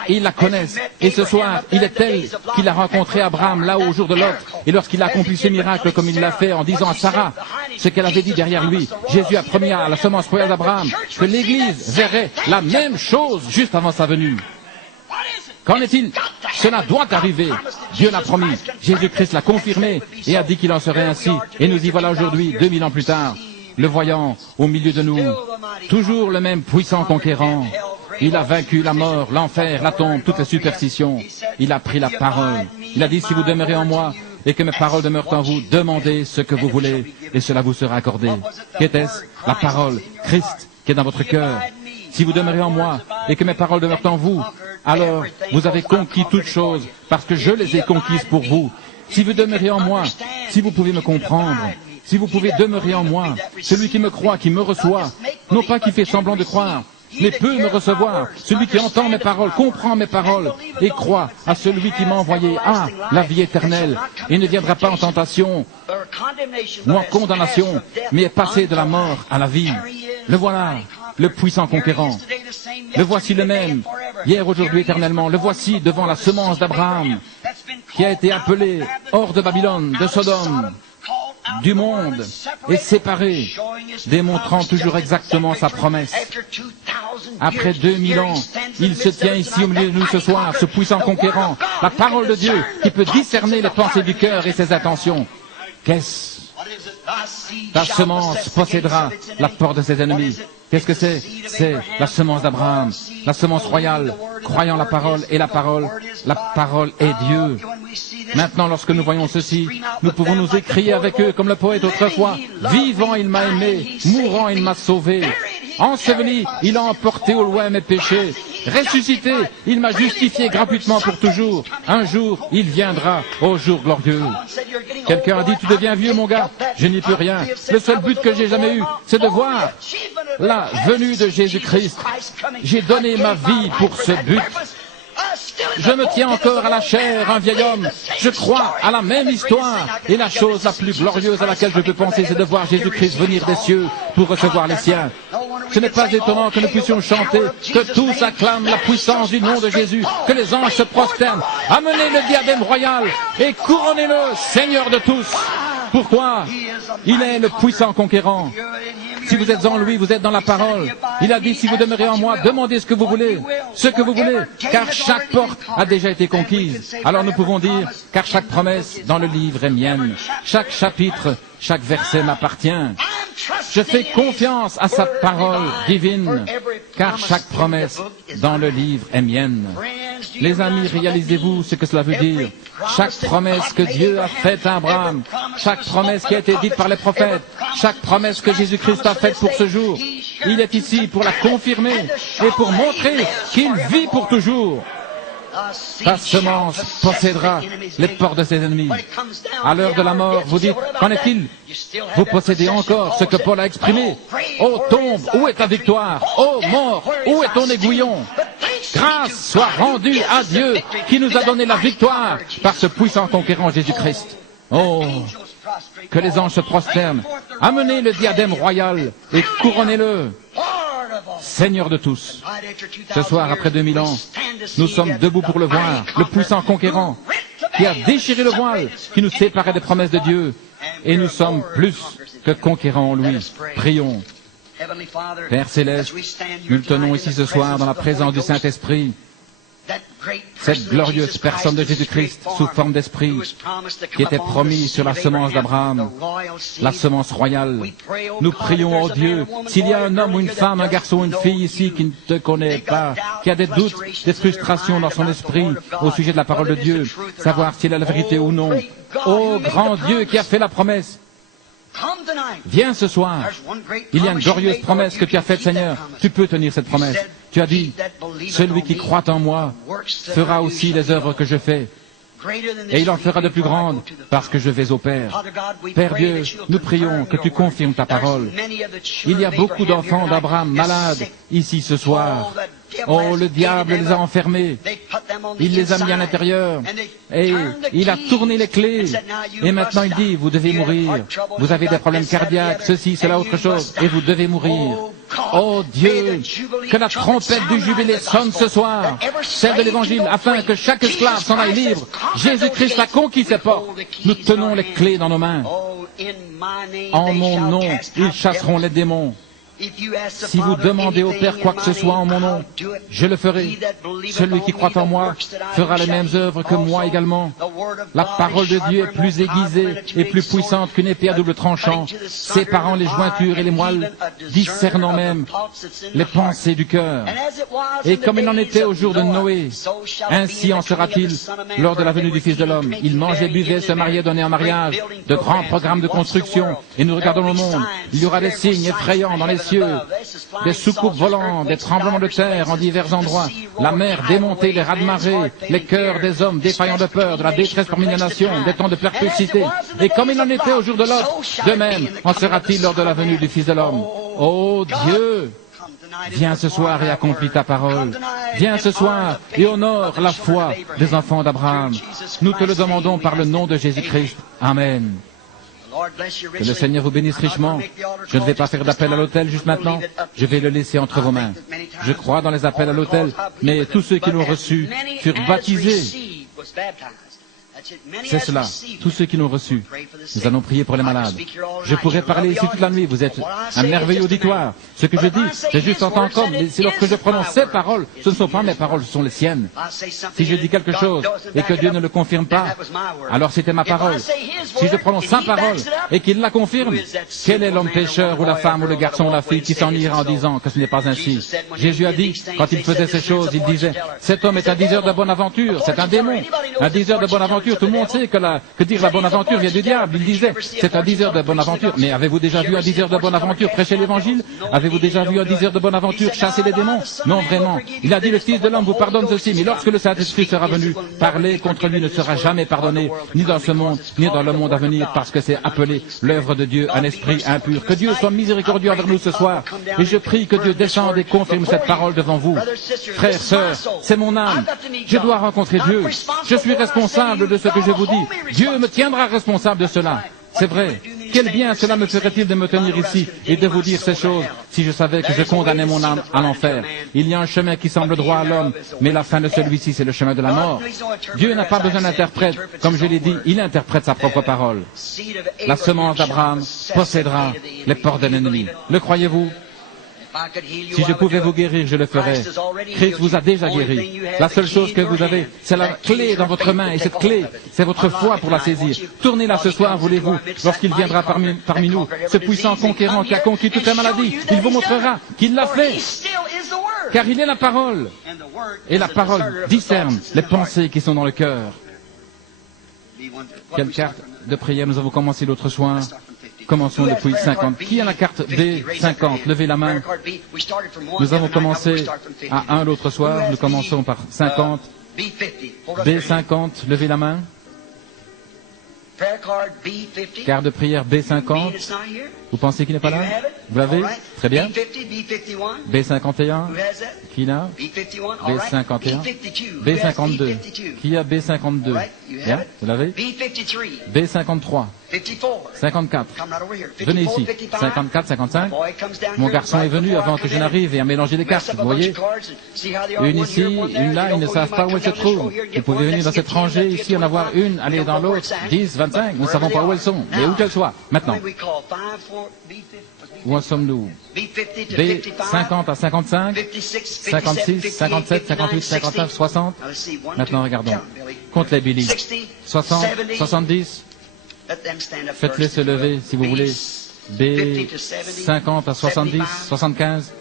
Ils la connaissent. Et ce soir, il est elle qu'il a rencontré Abraham là-haut au jour de Lot. Et lorsqu'il a accompli ce miracle comme il l'a fait en disant à Sarah ce qu'elle avait dit derrière lui, Jésus a promis à la semence royale d'Abraham que l'Église verrait la même chose juste avant sa venue. Qu'en est-il? Cela doit arriver. Dieu l'a promis. Jésus-Christ l'a confirmé et a dit qu'il en serait ainsi. Et nous y voilà aujourd'hui, 2000 ans plus tard, le voyant au milieu de nous. Toujours le même puissant conquérant. Il a vaincu la mort, l'enfer, la tombe, toutes les superstitions. Il a pris la parole. Il a dit, si vous demeurez en moi et que mes paroles demeurent en vous, demandez ce que vous voulez et cela vous sera accordé. Qu'était-ce? La parole, Christ, qui est dans votre cœur. Si vous demeurez en moi et que mes paroles demeurent en vous, alors vous avez conquis toutes choses parce que je les ai conquises pour vous. Si vous demeurez en moi, si vous pouvez me comprendre, si vous pouvez demeurer en moi, celui qui me croit, qui me reçoit, non pas qui fait semblant de croire, mais peut me recevoir, celui qui entend mes paroles, comprend mes paroles, et croit à celui qui m'a envoyé, à la vie éternelle, et ne viendra pas en tentation, ou en condamnation, mais est passé de la mort à la vie. Le voilà, le puissant conquérant. Le voici le même, hier, aujourd'hui, éternellement. Le voici devant la semence d'Abraham, qui a été appelé hors de Babylone, de Sodome, du monde, et séparé, démontrant toujours exactement sa promesse. Après 2000 ans, il se tient ici au milieu de nous ce soir, ce puissant conquérant, la parole de Dieu, qui peut discerner les pensées du cœur et ses intentions. Qu'est-ce? Ta semence possédera la porte de ses ennemis. Qu'est-ce que c'est? C'est la semence d'Abraham, la semence royale, croyant la parole est Dieu. Maintenant, lorsque nous voyons ceci, nous pouvons nous écrier avec eux, comme le poète autrefois, « Vivant, il m'a aimé, mourant, il m'a sauvé. Enseveli, il a emporté au loin mes péchés. Ressuscité, il m'a justifié gratuitement pour toujours. Un jour, il viendra, au jour glorieux. Quelqu'un a dit, tu deviens vieux, mon gars. Je n'y peux rien. Le seul but que j'ai jamais eu, c'est de voir la venue de Jésus-Christ. J'ai donné ma vie pour ce but. Je me tiens encore à la chair, un vieil homme. Je crois à la même histoire. Et la chose la plus glorieuse à laquelle je peux penser, c'est de voir Jésus-Christ venir des cieux pour recevoir les siens. Ce n'est pas étonnant que nous puissions chanter, que tous acclament la puissance du nom de Jésus, que les anges se prosternent. Amenez le diadème royal et couronnez-le, Seigneur de tous. Pourquoi? Il est le puissant conquérant. Si vous êtes en lui, vous êtes dans la parole. Il a dit, si vous demeurez en moi, demandez ce que vous voulez, car chaque porte a déjà été conquise. Alors nous pouvons dire, car chaque promesse dans le livre est mienne. Chaque chapitre, chaque verset m'appartient. Je fais confiance à sa parole divine, car chaque promesse dans le livre est mienne. Les amis, réalisez-vous ce que cela veut dire? Chaque promesse que Dieu a faite à Abraham, chaque promesse qui a été dite par les prophètes, chaque promesse que Jésus-Christ a faite pour ce jour, il est ici pour la confirmer et pour montrer qu'il vit pour toujours. Ta semence possédera les portes de ses ennemis. À l'heure de la mort, vous dites, qu'en est-il? Vous possédez encore ce que Paul a exprimé. Ô tombe, où est ta victoire? Ô mort, où est ton aiguillon? Grâce soit rendue à Dieu qui nous a donné la victoire par ce puissant conquérant Jésus-Christ. Oh, que les anges se prosternent. Amenez le diadème royal et couronnez-le. Seigneur de tous, ce soir, après 2000 ans, nous sommes debout pour le voir, le puissant conquérant, qui a déchiré le voile, qui nous séparait des promesses de Dieu, et nous sommes plus que conquérants en lui. Prions. Père Céleste, nous le tenons ici ce soir dans la présence du Saint-Esprit, cette glorieuse personne de Jésus-Christ sous forme d'esprit qui était promis sur la semence d'Abraham, la semence royale. Nous prions, oh Dieu, s'il y a un homme ou une femme, un garçon ou une fille ici qui ne te connaît pas, qui a des doutes, des frustrations dans son esprit au sujet de la parole de Dieu, savoir s'il a la vérité ou non. Ô grand Dieu qui a fait la promesse, viens ce soir. Il y a une glorieuse promesse que tu as faite, Seigneur. Tu peux tenir cette promesse. Tu as dit, celui qui croit en moi fera aussi les œuvres que je fais. Et il en fera de plus grandes parce que je vais au Père. Père Dieu, nous prions que tu confirmes ta parole. Il y a beaucoup d'enfants d'Abraham malades ici ce soir. Oh, le diable les a enfermés. Il les a mis à l'intérieur. Et il a tourné les clés. Et maintenant il dit, vous devez mourir. Vous avez des problèmes cardiaques, ceci, cela, autre chose. Et vous devez mourir. Oh Dieu, que la trompette du jubilé sonne ce soir, celle de l'évangile, afin que chaque esclave s'en aille libre. Jésus-Christ a conquis ses portes. Nous tenons les clés dans nos mains. En mon nom, ils chasseront les démons. Si vous demandez au Père quoi que ce soit en mon nom, je le ferai. Celui qui croit en moi fera les mêmes œuvres que moi également. La parole de Dieu est plus aiguisée et plus puissante qu'une épée à double tranchant, séparant les jointures et les moelles, discernant même les pensées du cœur. Et comme il en était au jour de Noé, ainsi en sera-t-il lors de la venue du Fils de l'homme. Il mangeait, buvait, se mariait, donnait en mariage, de grands programmes de construction, et nous regardons le monde. Il y aura des signes effrayants dans les cieux, des soucoupes volantes, des tremblements de terre en divers endroits, la mer démontée, les raz-de-marée, les cœurs des hommes défaillants de peur, de la détresse parmi les nations, des temps de perpétuité. Et comme il en était au jour de Lot, de même en sera-t-il lors de la venue du Fils de l'homme. Ô Dieu, viens ce soir et accomplis ta parole. Viens ce soir et honore la foi des enfants d'Abraham. Nous te le demandons par le nom de Jésus-Christ. Amen. Que le Seigneur vous bénisse richement. Je ne vais pas faire d'appel à l'autel juste maintenant. Je vais le laisser entre vos mains. Je crois dans les appels à l'autel, mais tous ceux qui l'ont reçu furent baptisés. C'est cela, tous ceux qui l'ont reçu. Nous allons prier pour les malades. Je pourrais parler ici toute la nuit, vous êtes un merveilleux auditoire. Ce que je dis, c'est juste en tant qu'homme, mais c'est lorsque je prononce ces paroles, ce ne sont pas mes paroles, ce sont les siennes. Si je dis quelque chose et que Dieu ne le confirme pas, alors c'était ma parole. Si je prononce sa parole et qu'il la confirme, quel est l'homme pécheur ou la femme ou le garçon ou la fille qui s'en ira en disant que ce n'est pas ainsi? Jésus a dit, quand il faisait ces choses, il disait, cet homme est un diseur de bonne aventure, c'est un démon, un diseur de bonne aventure. aventure. Tout le monde sait que dire la bonne aventure vient du diable. Il disait, c'est un diseur de bonne aventure. Mais avez-vous déjà vu un diseur de bonne aventure prêcher l'évangile? Avez-vous déjà vu un diseur de bonne aventure chasser les démons? Non, vraiment. Il a dit, le Fils de l'homme vous pardonne ceci, mais lorsque le Saint-Esprit sera venu, parler contre lui ne sera jamais pardonné, ni dans ce monde, ni dans le monde à venir, parce que c'est appelé l'œuvre de Dieu, un esprit impur. Que Dieu soit miséricordieux envers nous ce soir. Et je prie que Dieu descende et confirme cette parole devant vous. Frères, sœurs, c'est mon âme. Je dois rencontrer Dieu. Je suis responsable de ce que je vous dis. Dieu me tiendra responsable de cela. C'est vrai. Quel bien cela me ferait-il de me tenir ici et de vous dire ces choses si je savais que je condamnais mon âme à l'enfer? Il y a un chemin qui semble droit à l'homme, mais la fin de celui-ci, c'est le chemin de la mort. Dieu n'a pas besoin d'interprète. Comme je l'ai dit, il interprète sa propre parole. La semence d'Abraham possédera les portes de l'ennemi. Le croyez-vous? Si je pouvais vous guérir, je le ferais. Christ vous a déjà guéri. La seule chose que vous avez, c'est la clé dans votre main, et cette clé, c'est votre foi pour la saisir. Tournez-la ce soir, voulez-vous, lorsqu'il viendra parmi nous, ce puissant conquérant qui a conquis toute la maladie. Il vous montrera qu'il l'a fait, car il est la parole. Et la parole discerne les pensées qui sont dans le cœur. Quelle carte de prière nous avons commencé l'autre soir? Commençons depuis 50. Qui a la carte B50? Levez la main. Nous avons commencé à 1 l'autre soir. Nous commençons par 50. B50, levez la main. Carte de prière B50. Vous pensez qu'il n'est pas là? Vous l'avez? Très bien. B51. Qui l'a? B51. B52. Qui a B52? Bien, vous l'avez? B53. 54. Venez ici. 54, 55. Mon garçon est venu avant que je n'arrive et a mélangé les cartes. Vous voyez? Une ici, une là, ils ne savent pas où elles se trouvent. Vous pouvez venir dans cette rangée, ici en avoir une, aller dans l'autre, 10, 25, nous ne savons pas où elles sont. Mais où qu'elles soient, maintenant. Où en sommes-nous? B50 à 55, 56, 57, 58, 59, 60. Maintenant, regardons. Compte les Billy. 60, 70. Faites-les se lever, si vous voulez. B50 à 70, 75.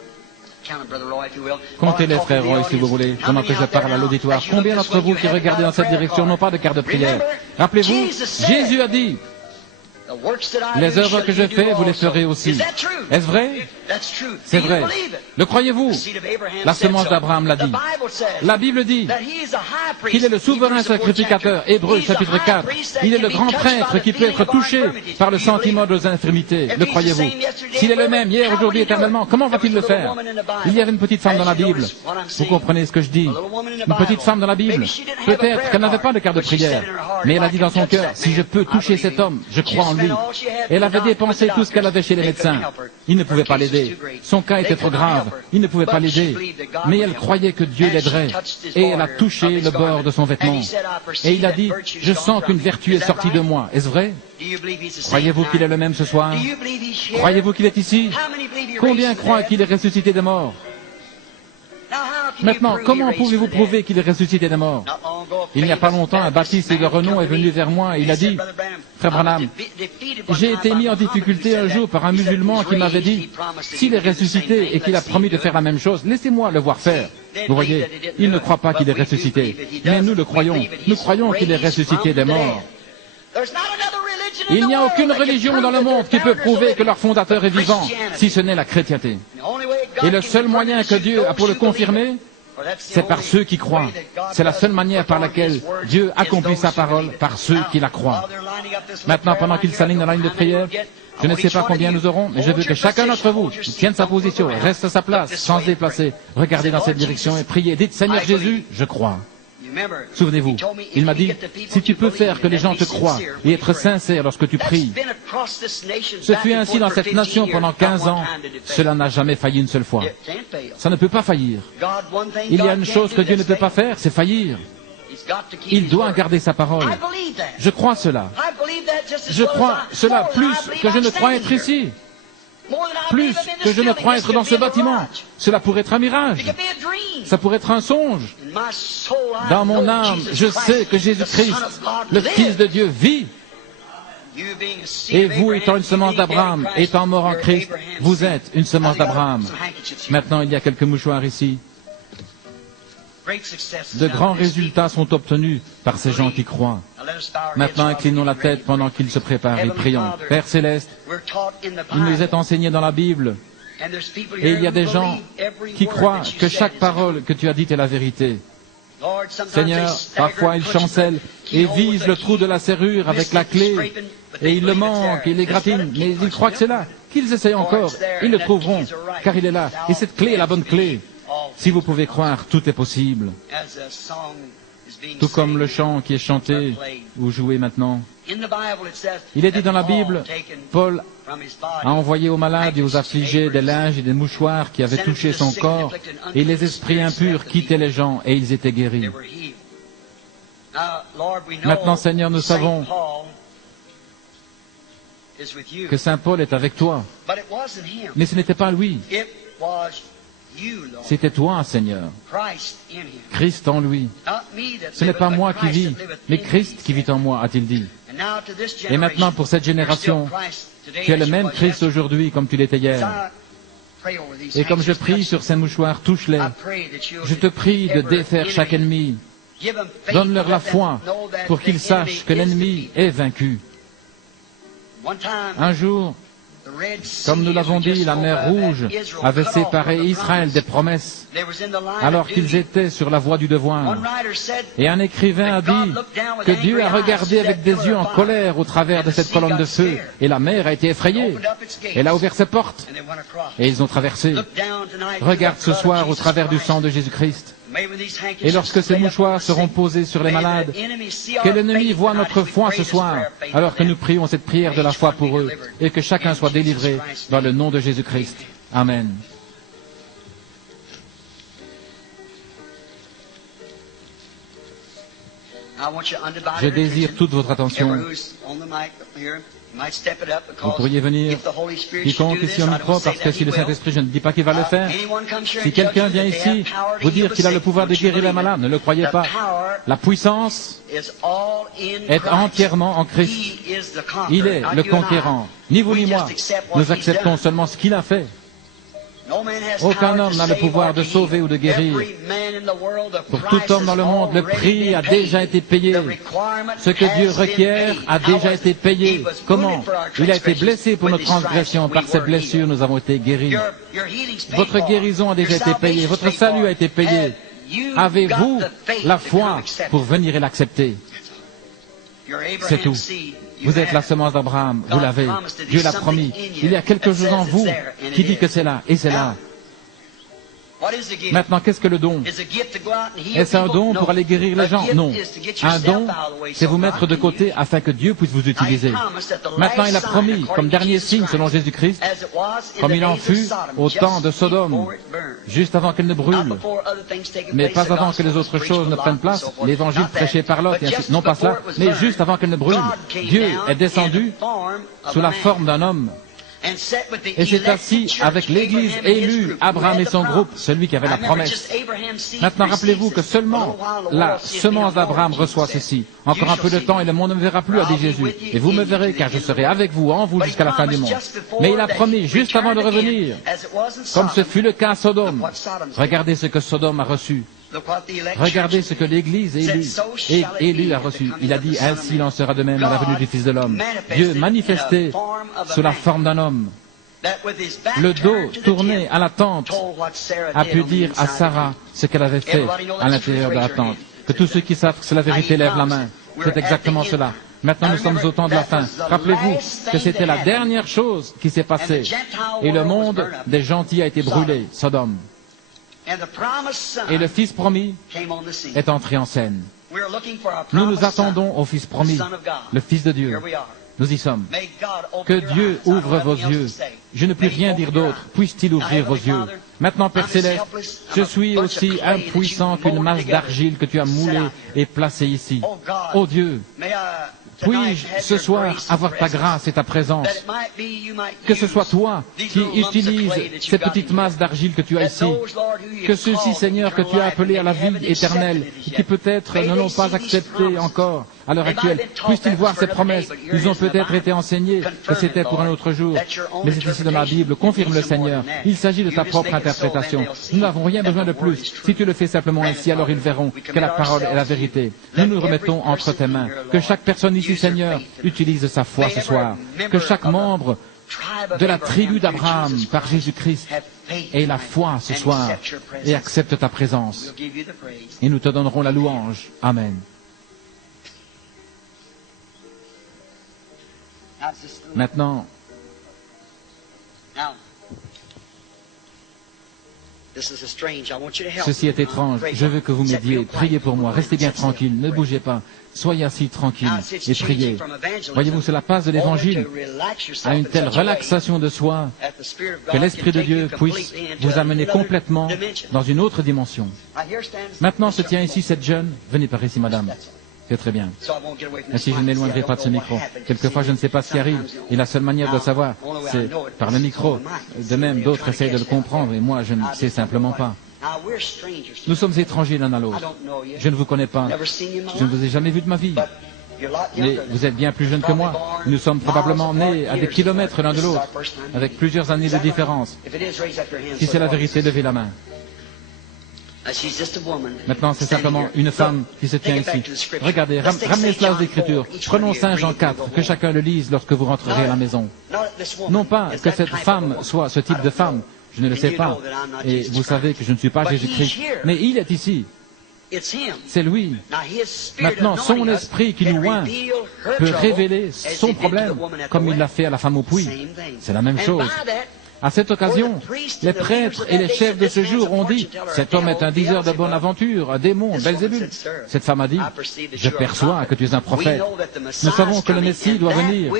Comptez les frères Roy, si vous voulez, pendant que je parle à l'auditoire. Combien d'entre vous qui regardez dans cette direction n'ont pas de carte de prière? Rappelez-vous, Jésus a dit, les œuvres que je fais, vous les ferez aussi. Est-ce vrai? C'est vrai. Le croyez-vous? La semence d'Abraham l'a dit. La Bible dit qu'il est le souverain sacrificateur. Hébreux chapitre 4. Il est le grand prêtre qui peut être touché par le sentiment de nos infirmités. Le croyez-vous? S'il est le même hier, aujourd'hui, éternellement, comment va-t-il le faire? Il y avait une petite femme dans la Bible. Vous comprenez ce que je dis? Une petite femme dans la Bible. Peut-être qu'elle n'avait pas de carte de prière. Mais elle a dit dans son cœur, si je peux toucher cet homme, je crois en lui. Elle avait dépensé tout ce qu'elle avait chez les médecins. Ils ne pouvaient pas l'aider. Son cas était trop grave. Ils ne pouvaient pas l'aider. Mais elle croyait que Dieu l'aiderait. Et elle a touché le bord de son vêtement. Et il a dit, je sens qu'une vertu est sortie de moi. Est-ce vrai? Croyez-vous qu'il est le même ce soir? Croyez-vous qu'il est ici? Combien croient qu'il est ressuscité des morts? Maintenant, comment pouvez-vous prouver qu'il est ressuscité des morts? Il n'y a pas longtemps, un baptiste de renom est venu vers moi et il a dit, Frère Branham, j'ai été mis en difficulté un jour par un musulman qui m'avait dit, s'il est ressuscité et qu'il a promis de faire la même chose, laissez-moi le voir faire. Vous voyez, il ne croit pas qu'il est ressuscité, mais nous le croyons. Nous croyons qu'il est ressuscité des morts. Il n'y a aucune religion dans le monde qui peut prouver que leur fondateur est vivant, si ce n'est la chrétienté. Et le seul moyen que Dieu a pour le confirmer, c'est par ceux qui croient. C'est la seule manière par laquelle Dieu accomplit sa parole, par ceux qui la croient. Maintenant, pendant qu'ils s'alignent dans la ligne de prière, je ne sais pas combien nous aurons, mais je veux que chacun d'entre vous tienne sa position et reste à sa place, sans se déplacer. Regardez dans cette direction et priez. Dites, Seigneur Jésus, je crois. Souvenez-vous, il m'a dit, si tu peux faire que les gens te croient et être sincère lorsque tu pries. Ce fut ainsi dans cette nation pendant 15 ans. Cela n'a jamais failli une seule fois. Ça ne peut pas faillir. Il y a une chose que Dieu ne peut pas faire, c'est faillir. Il doit garder sa parole. Je crois cela. Je crois cela plus que je ne crois être ici. Plus que je ne crois être dans ce bâtiment. Cela pourrait être un mirage. Ça pourrait être un songe. Dans mon âme, je sais que Jésus-Christ, le Fils de Dieu, vit. Et vous, étant une semence d'Abraham, étant mort en Christ, vous êtes une semence d'Abraham. Maintenant, il y a quelques mouchoirs ici. De grands résultats sont obtenus par ces gens qui croient. Maintenant, inclinons la tête pendant qu'il se prépare et prions. Père Céleste, il nous est enseigné dans la Bible, et il y a des gens qui croient que chaque parole que tu as dite est la vérité. Seigneur, parfois ils chancellent et visent le trou de la serrure avec la clé, et ils le manquent, ils l'égratignent, mais ils croient que c'est là. Qu'ils essayent encore, ils le trouveront, car il est là. Et cette clé est la bonne clé. Si vous pouvez croire, tout est possible. Tout comme le chant qui est chanté ou joué maintenant. Il est dit dans la Bible, Paul a envoyé aux malades et aux affligés des linges et des mouchoirs qui avaient touché son corps, et les esprits impurs quittaient les gens et ils étaient guéris. Maintenant, Seigneur, nous savons que Saint Paul est avec toi. Mais ce n'était pas lui. C'était toi, Seigneur. Christ en lui. Ce n'est pas moi qui vis, mais Christ qui vit en moi, a-t-il dit. Et maintenant, pour cette génération, tu es le même Christ aujourd'hui comme tu l'étais hier. Et comme je prie sur ces mouchoirs, touche-les. Je te prie de défaire chaque ennemi. Donne-leur la foi pour qu'ils sachent que l'ennemi est vaincu. Un jour, comme nous l'avons dit, la mer Rouge avait séparé Israël des promesses, alors qu'ils étaient sur la voie du devoir. Et un écrivain a dit que Dieu a regardé avec des yeux en colère au travers de cette colonne de feu, et la mer a été effrayée. Elle a ouvert ses portes, et ils ont traversé. Regarde ce soir au travers du sang de Jésus-Christ. Et lorsque ces mouchoirs seront posés sur les malades, que l'ennemi voit notre foi ce soir, alors que nous prions cette prière de la foi pour eux, et que chacun soit délivré dans le nom de Jésus-Christ. Amen. Je désire toute votre attention. Vous pourriez venir, quiconque ici au micro, parce que si le Saint-Esprit, je ne dis pas qu'il va le faire, si quelqu'un vient ici vous dire qu'il a le pouvoir de guérir les malades, ne le croyez pas. La puissance est entièrement en Christ. Il est le conquérant. Ni vous ni moi, nous acceptons seulement ce qu'il a fait. Aucun homme n'a le pouvoir de sauver ou de guérir. Pour tout homme dans le monde, le prix a déjà été payé. Ce que Dieu requiert a déjà été payé. Comment? Il a été blessé pour nos transgressions. Par ses blessures, nous avons été guéris. Votre guérison a déjà été payée. Votre salut a été payé. Avez-vous la foi pour venir et l'accepter? C'est tout. Vous êtes la semence d'Abraham, vous l'avez. Dieu l'a promis. Il y a quelque chose en vous qui dit que c'est là, et c'est là. Maintenant, qu'est-ce que le don? Est-ce un don pour aller guérir les gens? Non. Un don, c'est vous mettre de côté afin que Dieu puisse vous utiliser. Maintenant, il a promis, comme dernier signe selon Jésus-Christ, comme il en fut au temps de Sodome, juste avant qu'elle ne brûle, mais pas avant que les autres choses ne prennent place, l'évangile prêché par Lot, et ainsi, non pas cela, mais juste avant qu'elle ne brûle. Dieu est descendu sous la forme d'un homme, et s'est assis avec l'Église élue, Abraham et son groupe, celui qui avait la promesse. Maintenant, rappelez-vous que seulement la semence d'Abraham reçoit ceci. Encore un peu de temps et le monde ne me verra plus, a dit Jésus. Et vous me verrez, car je serai avec vous, en vous, jusqu'à la fin du monde. Mais il a promis, juste avant de revenir, comme ce fut le cas à Sodome. Regardez ce que Sodome a reçu. Regardez ce que l'Église élue a reçu. Il a dit, ainsi il en sera de même à la venue du Fils de l'homme. Dieu manifesté sous la forme d'un homme, le dos tourné à la tente, a pu dire à Sarah ce qu'elle avait fait à l'intérieur de la tente. Que tous ceux qui savent que c'est la vérité lèvent la main. C'est exactement cela. Maintenant, nous sommes au temps de la fin. Rappelez-vous que c'était la dernière chose qui s'est passée. Et le monde des gentils a été brûlé, Sodome. Et le Fils promis est entré en scène. Nous nous attendons au Fils promis, le Fils de Dieu. Nous y sommes. Que Dieu ouvre vos yeux. Je ne puis rien dire d'autre. Puisse-t-il ouvrir vos yeux. Maintenant, Père Céleste, je suis aussi impuissant qu'une masse d'argile que tu as moulée et placée ici. Oh Dieu, Puis-je ce soir avoir ta grâce et ta présence? Que ce soit toi qui utilises ces petites masses d'argile que tu as ici, que ceux-ci, Seigneur, que tu as appelés à la vie éternelle, et qui peut-être ne l'ont pas accepté encore à l'heure actuelle, puissent-ils voir ces promesses? Ils ont peut-être été enseignés que c'était pour un autre jour, mais c'est ici dans la Bible. Confirme-le, Seigneur. Il s'agit de ta propre interprétation. Nous n'avons rien besoin de plus. Si tu le fais simplement ainsi, alors ils verront que la parole est la vérité. Nous nous remettons entre tes mains. Que chaque personne ici, Seigneur, utilise sa foi ce soir. Que chaque membre de la tribu d'Abraham par Jésus-Christ ait la foi ce soir et accepte ta présence. Et nous te donnerons la louange. Amen. Maintenant, ceci est étrange. Je veux que vous m'aidiez. Priez pour moi. Restez bien tranquille. Ne bougez pas. Soyez assis tranquille et priez. Voyez-vous, cela passe de l'évangile à une telle relaxation de soi que l'Esprit de Dieu puisse vous amener complètement dans une autre dimension. Maintenant se tient ici cette jeune. Venez par ici, madame. C'est très bien. Ainsi, je ne m'éloignerai pas de ce micro. Quelquefois, je ne sais pas ce qui arrive. Et la seule manière de le savoir, c'est par le micro. De même, d'autres essayent de le comprendre, et moi, je ne sais simplement pas. Nous sommes étrangers l'un à l'autre. Je ne vous connais pas. Je ne vous ai jamais vu de ma vie. Mais vous êtes bien plus jeune que moi. Nous sommes probablement nés à des kilomètres l'un de l'autre, avec plusieurs années de différence. Si c'est la vérité, levez la main. Maintenant, c'est simplement une femme qui se tient ici. Regardez, ramenez cela aux Écritures. Prenons Saint Jean 4, que chacun le lise lorsque vous rentrerez à la maison. Non pas que cette femme soit ce type de femme, je ne le sais pas. Et vous savez que je ne suis pas Jésus-Christ. Mais il est ici. C'est lui. Maintenant, son esprit qui nous oint peut révéler son problème, comme il l'a fait à la femme au puits. C'est la même chose. À cette occasion, les prêtres et les chefs de ce jour ont dit « Cet homme est un diseur de bonne aventure, un démon, Belzébul. » Cette femme a dit « Je perçois que tu es un prophète. Nous savons que le Messie doit venir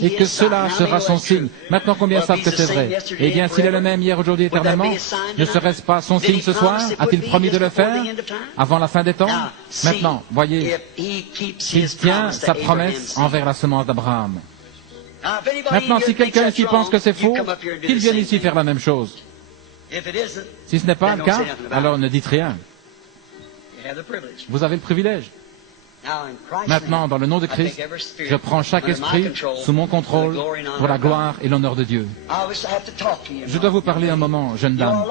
et que cela sera son signe. » Maintenant, combien savent que c'est vrai? Eh bien, s'il est le même hier, aujourd'hui, éternellement, ne serait-ce pas son signe ce soir? A-t-il promis de le faire avant la fin des temps? Maintenant, voyez, il tient sa promesse envers la semence d'Abraham. Maintenant, si quelqu'un ici pense que c'est faux, qu'il vienne ici faire la même chose. Si ce n'est pas le cas, alors ne dites rien. Vous avez le privilège. Maintenant, dans le nom de Christ, je prends chaque esprit sous mon contrôle pour la gloire et l'honneur de Dieu. Je dois vous parler un moment, jeune dame.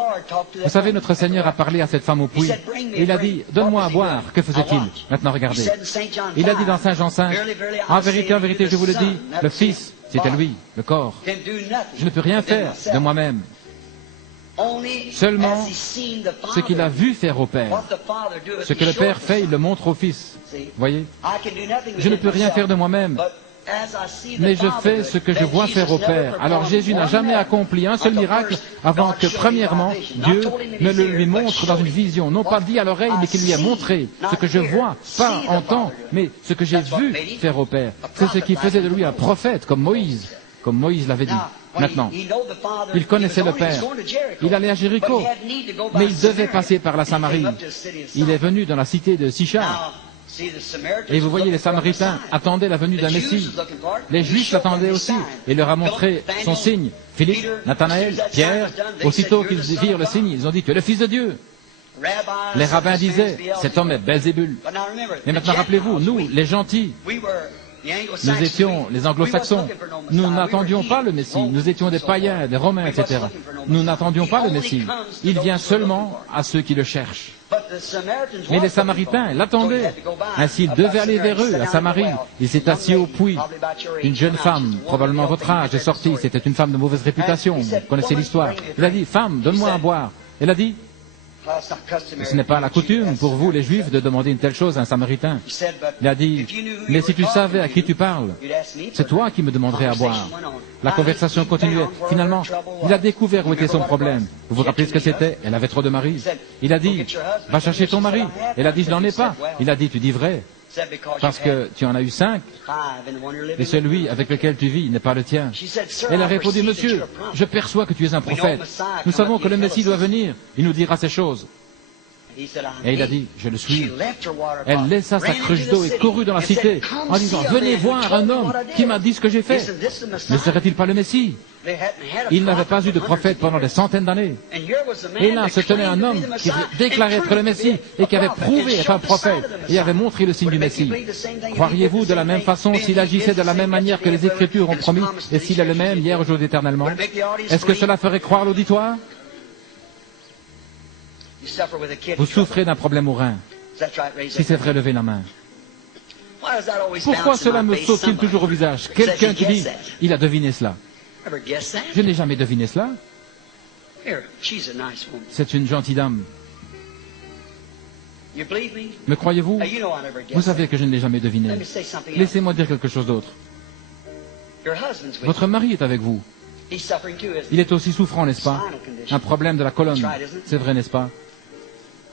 Vous savez, notre Seigneur a parlé à cette femme au puits. Et il a dit, donne-moi à boire. Que faisait-il? Maintenant, regardez. Il a dit dans Saint Jean 5, en vérité, je vous le dis, le Fils, c'était lui, le corps. Je ne peux rien faire de moi-même. Seulement ce qu'il a vu faire au Père. Ce que le Père fait, il le montre au Fils. Voyez? Je ne peux rien faire de moi-même, mais je fais ce que je vois faire au Père. Alors Jésus n'a jamais accompli un seul miracle avant que, premièrement, Dieu ne le lui montre dans une vision. Non pas dit à l'oreille, mais qu'il lui a montré ce que je vois, pas entends, mais ce que j'ai vu faire au Père. C'est ce qui faisait de lui un prophète, comme Moïse l'avait dit. Maintenant, il connaissait le Père. Il allait à Jéricho, mais il devait passer par la Samarie. Il est venu dans la cité de Sichar. Et vous voyez, les Samaritains attendaient la venue d'un Messie. Les Juifs l'attendaient aussi, et leur a montré son signe. Philippe, Nathanaël, Pierre, aussitôt qu'ils virent le signe, ils ont dit, tu es le Fils de Dieu. Les rabbins disaient, cet homme est Belzébul. Mais maintenant, rappelez-vous, nous, les gentils, nous étions les anglo-saxons. Nous n'attendions pas le Messie. Nous étions des païens, des romains, etc. Nous n'attendions pas le Messie. Il vient seulement à ceux qui le cherchent. Mais les Samaritains l'attendaient. Ainsi, il devait aller vers eux, à Samarie. Il s'est assis au puits. Une jeune femme, probablement votre âge, est sortie. C'était une femme de mauvaise réputation. Vous connaissez l'histoire. Il a dit, femme, donne-moi à boire. Elle a dit, ce n'est pas la coutume pour vous, les Juifs, de demander une telle chose à un Samaritain. Il a dit, mais si tu savais à qui tu parles, c'est toi qui me demanderais à boire. La conversation continuait. Finalement, il a découvert où était son problème. Vous vous rappelez ce que c'était? Elle avait trop de maris. Il a dit, va chercher ton mari. Elle a dit, je n'en ai pas. Il a dit, tu dis vrai, parce que tu en as eu 5, et celui avec lequel tu vis n'est pas le tien. Elle a répondu, monsieur, je perçois que tu es un prophète. Nous savons que le Messie doit venir, il nous dira ces choses. Et il a dit, je le suis. Elle laissa sa cruche d'eau et courut dans la cité en disant, venez voir un homme qui m'a dit ce que j'ai fait. Ne serait-il pas le Messie? Il n'avait pas eu de prophète pendant des centaines d'années. Et là se tenait un homme qui déclarait être le Messie et qui avait prouvé être un prophète et avait montré le signe du Messie. Croiriez-vous de la même façon s'il agissait de la même manière que les Écritures ont promis et s'il est le même hier, aujourd'hui, éternellement? Est-ce que cela ferait croire l'auditoire? Vous souffrez d'un problème au rein. Si c'est vrai, levez la main. Pourquoi cela me saute-t-il toujours au visage? Quelqu'un qui dit, il a deviné cela. Je n'ai jamais deviné cela. C'est une gentille dame. Me croyez-vous? Vous savez que je ne l'ai jamais deviné. Laissez-moi dire quelque chose d'autre. Votre mari est avec vous. Il est aussi souffrant, n'est-ce pas? Un problème de la colonne. C'est vrai, n'est-ce pas?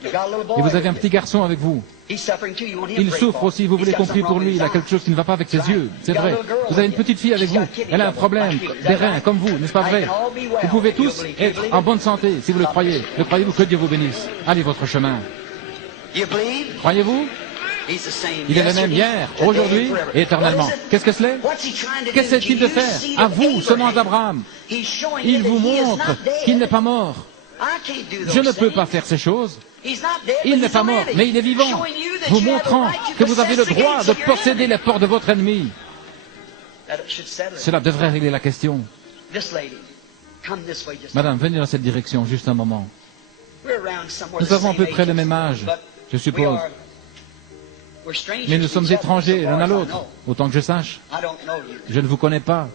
Et vous avez un petit garçon avec vous. Il souffre aussi, vous voulez compris pour lui, il a quelque chose qui ne va pas avec ses yeux. C'est vrai. Vous avez une petite fille avec vous, elle a un problème, des reins, comme vous, n'est-ce pas vrai? Vous pouvez tous être en bonne santé, si vous le croyez. Le croyez-vous? Que Dieu vous bénisse. Allez votre chemin. Croyez-vous? Il est le même hier, aujourd'hui et éternellement. Qu'est-ce que c'est? Qu'essaie-t-il de faire? À vous, semence d'Abraham. Il vous montre qu'il n'est pas mort. Je ne peux pas faire ces choses. Il n'est pas mort, mais il est vivant, vous montrant que vous avez le droit de posséder les portes de votre ennemi. Cela devrait régler la question. Madame, venez dans cette direction, juste un moment. Nous avons à peu près le même âge, je suppose. Mais nous sommes étrangers l'un à l'autre, autant que je sache. Je ne vous connais pas.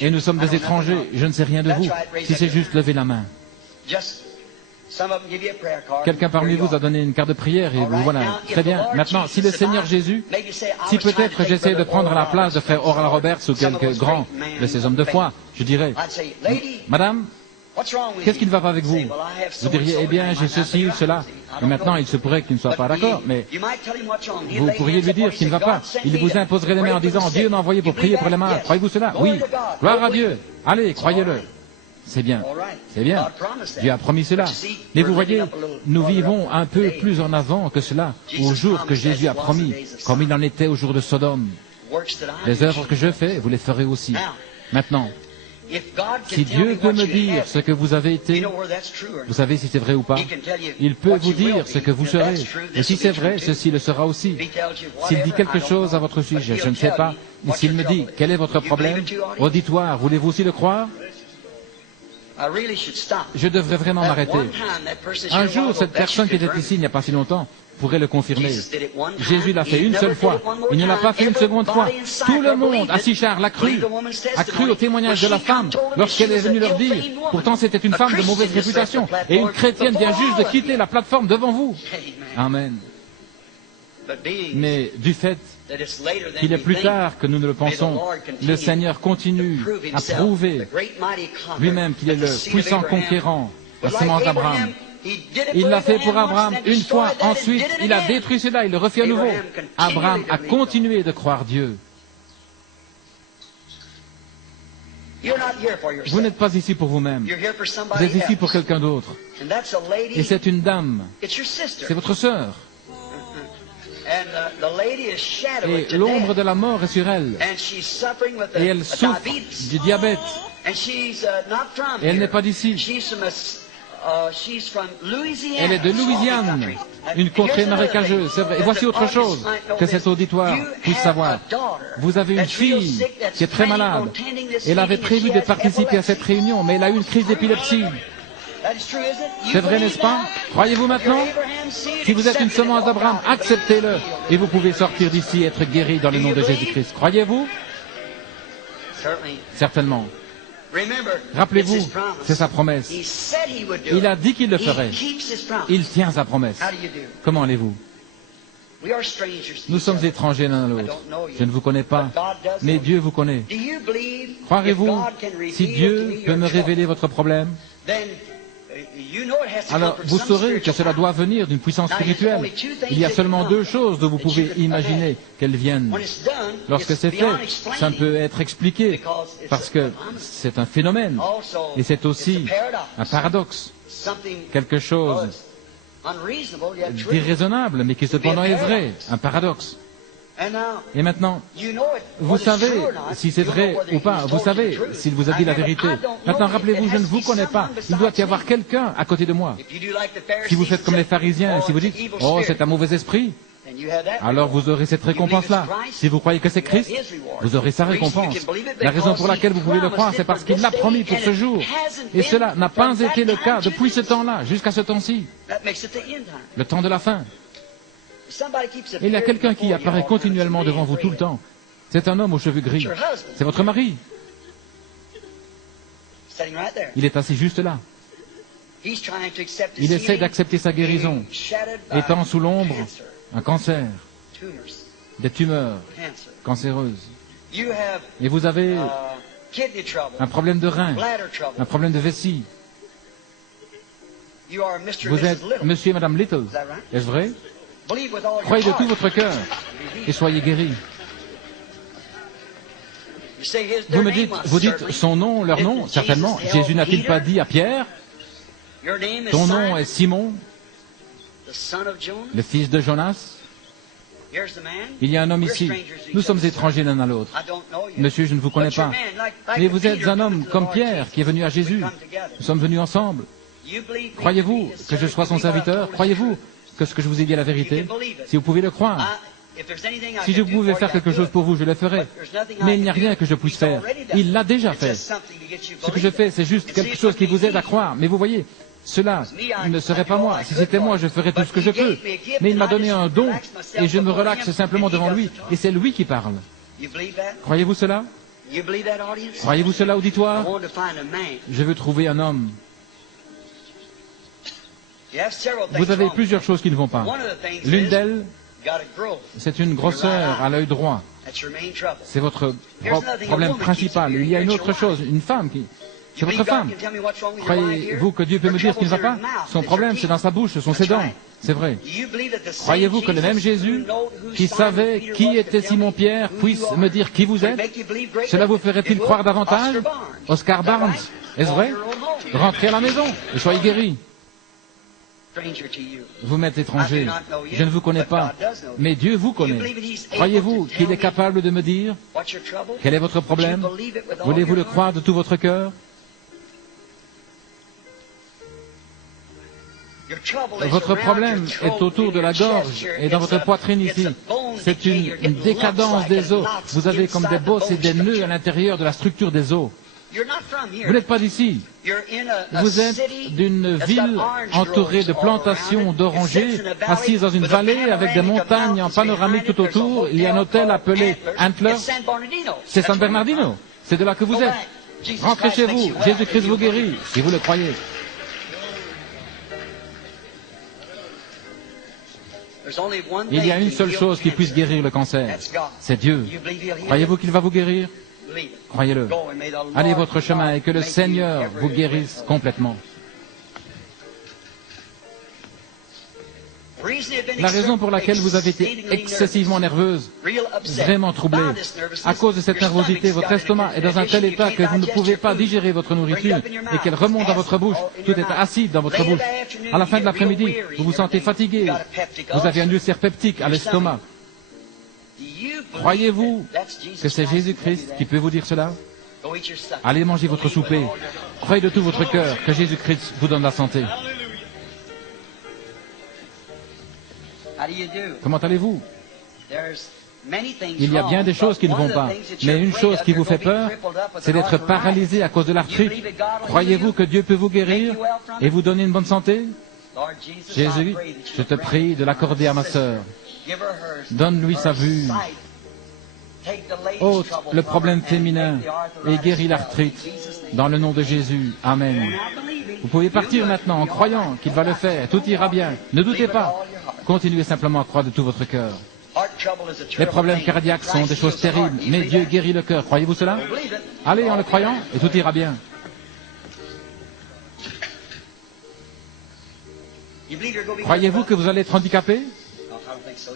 Et nous sommes des étrangers, je ne sais rien de vous. Si c'est juste, levez la main. Quelqu'un parmi vous a donné une carte de prière et vous voilà. Très bien. Maintenant, si le Seigneur Jésus, si peut-être j'essaie de prendre la place de frère Oral Roberts ou quelques grands de ces hommes de foi, je dirais, Madame, qu'est-ce qui ne va pas avec vous? Vous diriez, eh bien, j'ai ceci ou cela. Et maintenant, il se pourrait qu'il ne soit pas d'accord, mais vous pourriez lui dire qu'il ne va pas. Il vous imposerait les mains en disant, Dieu m'a envoyé pour prier pour les malades. Croyez-vous cela? Oui. Gloire à Dieu. Allez, croyez-le. C'est bien, c'est bien. Dieu a promis cela. Mais vous voyez, nous vivons un peu plus en avant que cela, au jour que Jésus a promis, comme il en était au jour de Sodome. Les œuvres que je fais, vous les ferez aussi. Maintenant, si Dieu peut me dire ce que vous avez été, vous savez si c'est vrai ou pas, il peut vous dire ce que vous serez. Et si c'est vrai, ceci le sera aussi. S'il dit quelque chose à votre sujet, je ne sais pas, mais s'il me dit, quel est votre problème? Auditoire, voulez-vous aussi le croire? Je devrais vraiment m'arrêter. Un jour, cette personne qui était ici il n'y a pas si longtemps pourrait le confirmer. Jésus l'a fait une seule fois. Il ne l'a pas fait une seconde fois. Tout le monde à Sychar l'a cru au témoignage de la femme lorsqu'elle est venue leur dire. Pourtant, c'était une femme de mauvaise réputation. Et une chrétienne vient juste de quitter la plateforme devant vous. Amen. Mais du fait qu'il est plus tard que nous ne le pensons, le Seigneur continue à prouver lui-même qu'il est le puissant conquérant, la semence d'Abraham. Il l'a fait pour Abraham une fois, ensuite il a détruit cela, il le refait à nouveau. Abraham a continué de croire Dieu. Vous n'êtes pas ici pour vous-même, vous êtes ici pour quelqu'un d'autre. Et c'est une dame, c'est votre sœur. Et l'ombre de la mort est sur elle. Et elle souffre du diabète. Et elle n'est pas d'ici. Elle est de Louisiane, une contrée marécageuse, c'est vrai. Et voici autre chose que cet auditoire puisse savoir. Vous avez une fille qui est très malade. Elle avait prévu de participer à cette réunion, mais elle a eu une crise d'épilepsie. C'est vrai, n'est-ce pas? Croyez-vous maintenant? Si vous êtes une semence d'Abraham, acceptez-le. Et vous pouvez sortir d'ici et être guéri dans le nom de Jésus-Christ. Croyez-vous? Certainement. Rappelez-vous, c'est sa promesse. Il a dit qu'il le ferait. Il tient sa promesse. Comment allez-vous? Nous sommes étrangers l'un à l'autre. Je ne vous connais pas, mais Dieu vous connaît. Croirez-vous, si Dieu peut me révéler votre problème, alors vous saurez que cela doit venir d'une puissance spirituelle. Il y a seulement deux choses dont vous pouvez imaginer qu'elles viennent. Lorsque c'est fait, ça peut être expliqué, parce que c'est un phénomène, et c'est aussi un paradoxe, quelque chose d'irraisonnable, mais qui cependant est vrai, un paradoxe. Et maintenant, vous savez si c'est vrai ou pas, vous savez s'il vous a dit la vérité. Maintenant, rappelez-vous, je ne vous connais pas, il doit y avoir quelqu'un à côté de moi. Si vous faites comme les pharisiens, si vous dites, oh, c'est un mauvais esprit, alors vous aurez cette récompense-là. Si vous croyez que c'est Christ, vous aurez sa récompense. La raison pour laquelle vous pouvez le croire, c'est parce qu'il l'a promis pour ce jour. Et cela n'a pas été le cas depuis ce temps-là, jusqu'à ce temps-ci, le temps de la fin. Et il y a quelqu'un qui apparaît continuellement devant vous tout le temps. C'est un homme aux cheveux gris. C'est votre mari. Il est assis juste là. Il essaie d'accepter sa guérison, étant sous l'ombre un cancer, des tumeurs cancéreuses. Et vous avez un problème de rein, un problème de vessie. Vous êtes monsieur et madame Little. Est-ce vrai? Croyez de tout votre cœur et soyez guéris. Vous dites son nom, leur nom, certainement. Jésus n'a-t-il pas dit à Pierre, ton nom est Simon, le fils de Jonas? Il y a un homme ici. Nous sommes étrangers l'un à l'autre. Monsieur, je ne vous connais pas. Mais vous êtes un homme comme Pierre qui est venu à Jésus. Nous sommes venus ensemble. Croyez-vous que je sois son serviteur? Croyez-vous que ce que je vous ai dit est la vérité? Si vous pouvez le croire. Si je pouvais faire quelque chose pour vous, je le ferais. Mais il n'y a rien que je puisse faire. Il l'a déjà fait. Ce que je fais, c'est juste quelque chose qui vous aide à croire. Mais vous voyez, cela ne serait pas moi. Si c'était moi, je ferais tout ce que je peux. Mais il m'a donné un don et je me relaxe simplement devant lui. Et c'est lui qui parle. Croyez-vous cela? Croyez-vous cela, auditoire? Je veux trouver un homme. Vous avez plusieurs choses qui ne vont pas. L'une d'elles, c'est une grosseur à l'œil droit. C'est votre problème principal. Il y a une autre chose, une femme qui... C'est votre femme. Croyez-vous que Dieu peut me dire ce qui ne va pas? Son problème, c'est dans sa bouche, ce sont ses dents. C'est vrai. Croyez-vous que le même Jésus, qui savait qui était Simon-Pierre, puisse me dire qui vous êtes? Cela vous ferait-il croire davantage? Oscar Barnes, est-ce vrai? Rentrez à la maison et soyez guéris. Vous m'êtes étranger, je ne vous connais pas, mais Dieu vous connaît. Croyez-vous qu'il est capable de me dire quel est votre problème? Voulez-vous le croire de tout votre cœur? Votre problème est autour de la gorge et dans votre poitrine ici. C'est une décadence des os. Vous avez comme des bosses et des nœuds à l'intérieur de la structure des os. Vous n'êtes pas d'ici. Vous êtes d'une ville entourée de plantations d'orangers, assise dans une vallée avec des montagnes en panoramique tout autour. Il y a un hôtel appelé Antler. C'est San Bernardino. C'est de là que vous êtes. Rentrez chez vous. Jésus-Christ vous guérit, si vous le croyez. Il y a une seule chose qui puisse guérir le cancer. C'est Dieu. Croyez-vous qu'il va vous guérir? Croyez-le. Allez votre chemin et que le Seigneur vous guérisse complètement. La raison pour laquelle vous avez été excessivement nerveuse, vraiment troublée, à cause de cette nervosité, votre estomac est dans un tel état que vous ne pouvez pas digérer votre nourriture et qu'elle remonte dans votre bouche. Tout est acide dans votre bouche. À la fin de l'après-midi, vous vous sentez fatigué. Vous avez un ulcère peptique à l'estomac. Croyez-vous que c'est Jésus-Christ qui peut vous dire cela? Allez manger votre souper. Croyez de tout votre cœur que Jésus-Christ vous donne la santé. Comment allez-vous? Il y a bien des choses qui ne vont pas, mais une chose qui vous fait peur, c'est d'être paralysé à cause de l'arthrite. Croyez-vous que Dieu peut vous guérir et vous donner une bonne santé? Jésus, je te prie de l'accorder à ma sœur. Donne-lui sa vue. Ôte le problème féminin et guéris l'arthrite. Dans le nom de Jésus. Amen. Vous pouvez partir maintenant en croyant qu'il va le faire. Tout ira bien. Ne doutez pas. Continuez simplement à croire de tout votre cœur. Les problèmes cardiaques sont des choses terribles, mais Dieu guérit le cœur. Croyez-vous cela? Allez en le croyant et tout ira bien. Croyez-vous que vous allez être handicapé?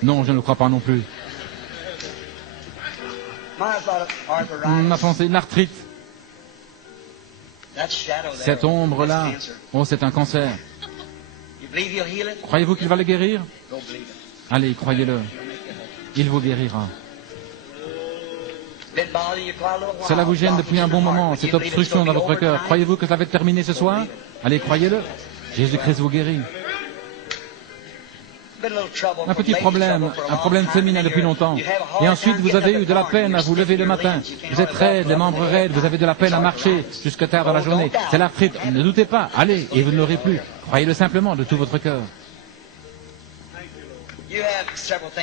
Non, je ne le crois pas non plus. Ma pensée, une arthrite. Cette ombre-là, oh, c'est un cancer. Croyez-vous qu'il va le guérir? Allez, croyez-le. Il vous guérira. Cela vous gêne depuis un bon moment, cette obstruction dans votre cœur. Croyez-vous que ça va être terminé ce soir? Allez, croyez-le. Jésus-Christ vous guérit. Un petit problème, un problème féminin depuis longtemps. Et ensuite, vous avez eu de la peine à vous lever le matin. Vous êtes raide, les membres raides, vous avez de la peine à marcher jusque tard dans la journée. C'est l'arthrite. Ne doutez pas, allez, et vous ne l'aurez plus. Croyez-le simplement de tout votre cœur.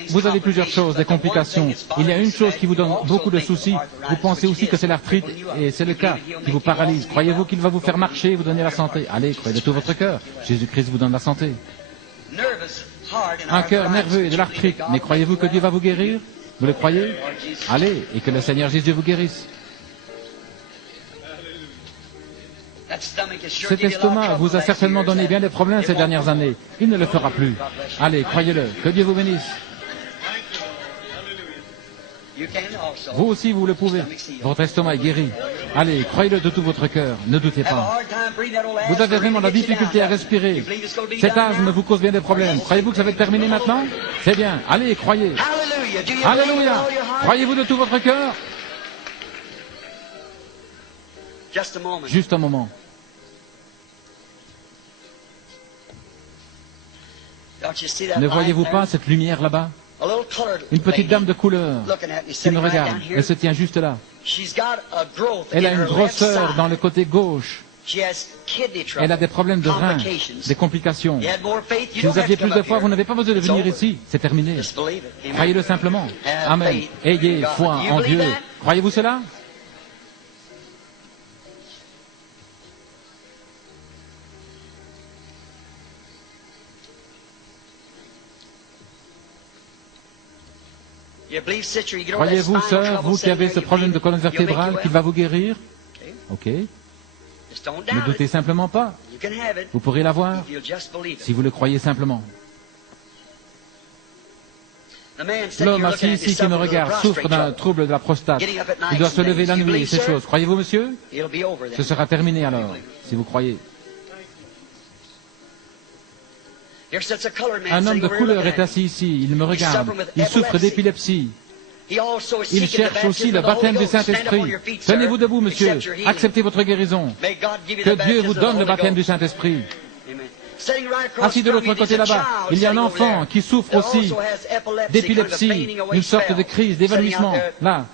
Vous avez plusieurs choses, des complications. Il y a une chose qui vous donne beaucoup de soucis. Vous pensez aussi que c'est l'arthrite, et c'est le cas qui vous paralyse. Croyez-vous qu'il va vous faire marcher et vous donner la santé? Allez, croyez de tout votre cœur. Jésus-Christ vous donne la santé. Un cœur nerveux et de l'arthrite. Mais croyez-vous que Dieu va vous guérir? Vous le croyez? Allez, et que le Seigneur Jésus vous guérisse. Cet estomac vous a certainement donné bien des problèmes ces dernières années. Il ne le fera plus. Allez, croyez-le. Que Dieu vous bénisse. Vous aussi, vous le pouvez. Votre estomac est guéri. Allez, croyez-le de tout votre cœur. Ne doutez pas. Vous avez vraiment la difficulté à respirer. Cet asthme vous cause bien des problèmes. Croyez-vous que ça va être terminé maintenant? C'est bien. Allez, croyez. Alléluia. Croyez-vous de tout votre cœur? Juste un moment. Ne voyez-vous pas cette lumière là-bas? Une petite dame de couleur qui me regarde. Elle se tient juste là. Elle a une grosseur dans le côté gauche. Elle a des problèmes de reins, des complications. Si vous aviez plus de foi, vous n'avez pas besoin de venir ici. C'est terminé. Croyez-le simplement. Amen. Ayez foi en Dieu. Croyez-vous cela? Croyez-vous, sœur, vous qui avez ce problème de colonne vertébrale, qu'il va vous guérir? Ok. Ne doutez simplement pas. Vous pourrez l'avoir si vous le croyez simplement. L'homme assis ici qui me regarde souffre d'un trouble de la prostate. Il doit se lever la nuit et ces choses. Croyez-vous, monsieur? Ce sera terminé alors, si vous croyez. Un homme de couleur est assis ici, il me regarde, il souffre d'épilepsie. Il cherche aussi le baptême du Saint-Esprit. Tenez-vous debout, monsieur, acceptez votre guérison. Que Dieu vous donne le baptême du Saint-Esprit. Assis de l'autre côté là-bas, il y a un enfant qui souffre aussi d'épilepsie, une sorte de crise, d'évanouissement. Là,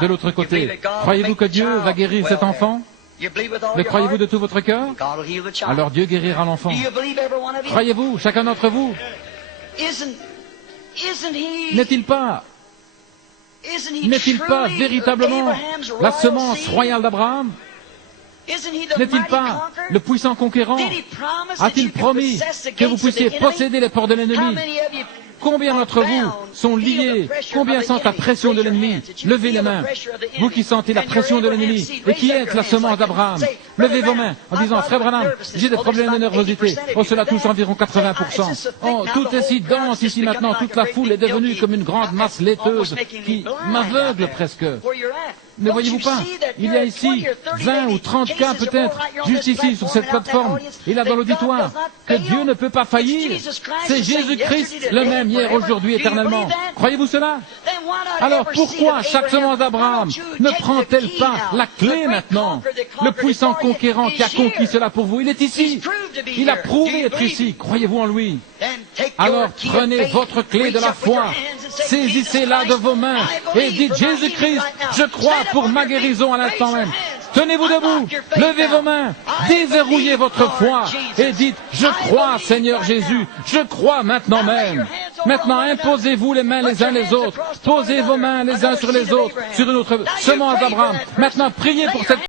de l'autre côté. Croyez-vous que Dieu va guérir cet enfant? Le croyez-vous de tout votre cœur? Alors Dieu guérira l'enfant. Croyez-vous, chacun d'entre vous? N'est-il pas véritablement la semence royale d'Abraham? N'est-il pas le puissant conquérant? A-t-il promis que vous puissiez posséder les portes de l'ennemi? Combien d'entre vous sont liés? Combien sentent la pression de l'ennemi? Levez les mains. Vous qui sentez la pression de l'ennemi et qui êtes la semence d'Abraham, levez vos mains en disant, Frère Branham, j'ai des problèmes de nervosité. Oh, cela touche environ 80%. Oh, tout est si dense ici maintenant. Toute la foule est devenue comme une grande masse laiteuse qui m'aveugle presque. Ne voyez-vous pas? Il y a ici 20 ou 30 cas peut-être, juste ici sur cette plateforme, et là dans l'auditoire, que Dieu ne peut pas faillir. C'est Jésus-Christ le même hier, aujourd'hui, éternellement. Croyez-vous cela? Alors pourquoi chaque semence d'Abraham ne prend-elle pas la clé maintenant? Le puissant conquérant qui a conquis cela pour vous, il est ici. Il a prouvé être ici. Croyez-vous en lui? Alors prenez votre clé de la foi, saisissez-la de vos mains et dites, Jésus-Christ, je crois pour ma guérison à l'instant même. Tenez-vous debout, levez vos mains, déverrouillez votre foi et dites, je crois Seigneur Jésus, je crois maintenant même. Maintenant imposez-vous les mains les uns les autres, posez vos mains les uns sur les autres, sur une autre semence d'Abraham. Maintenant priez pour cette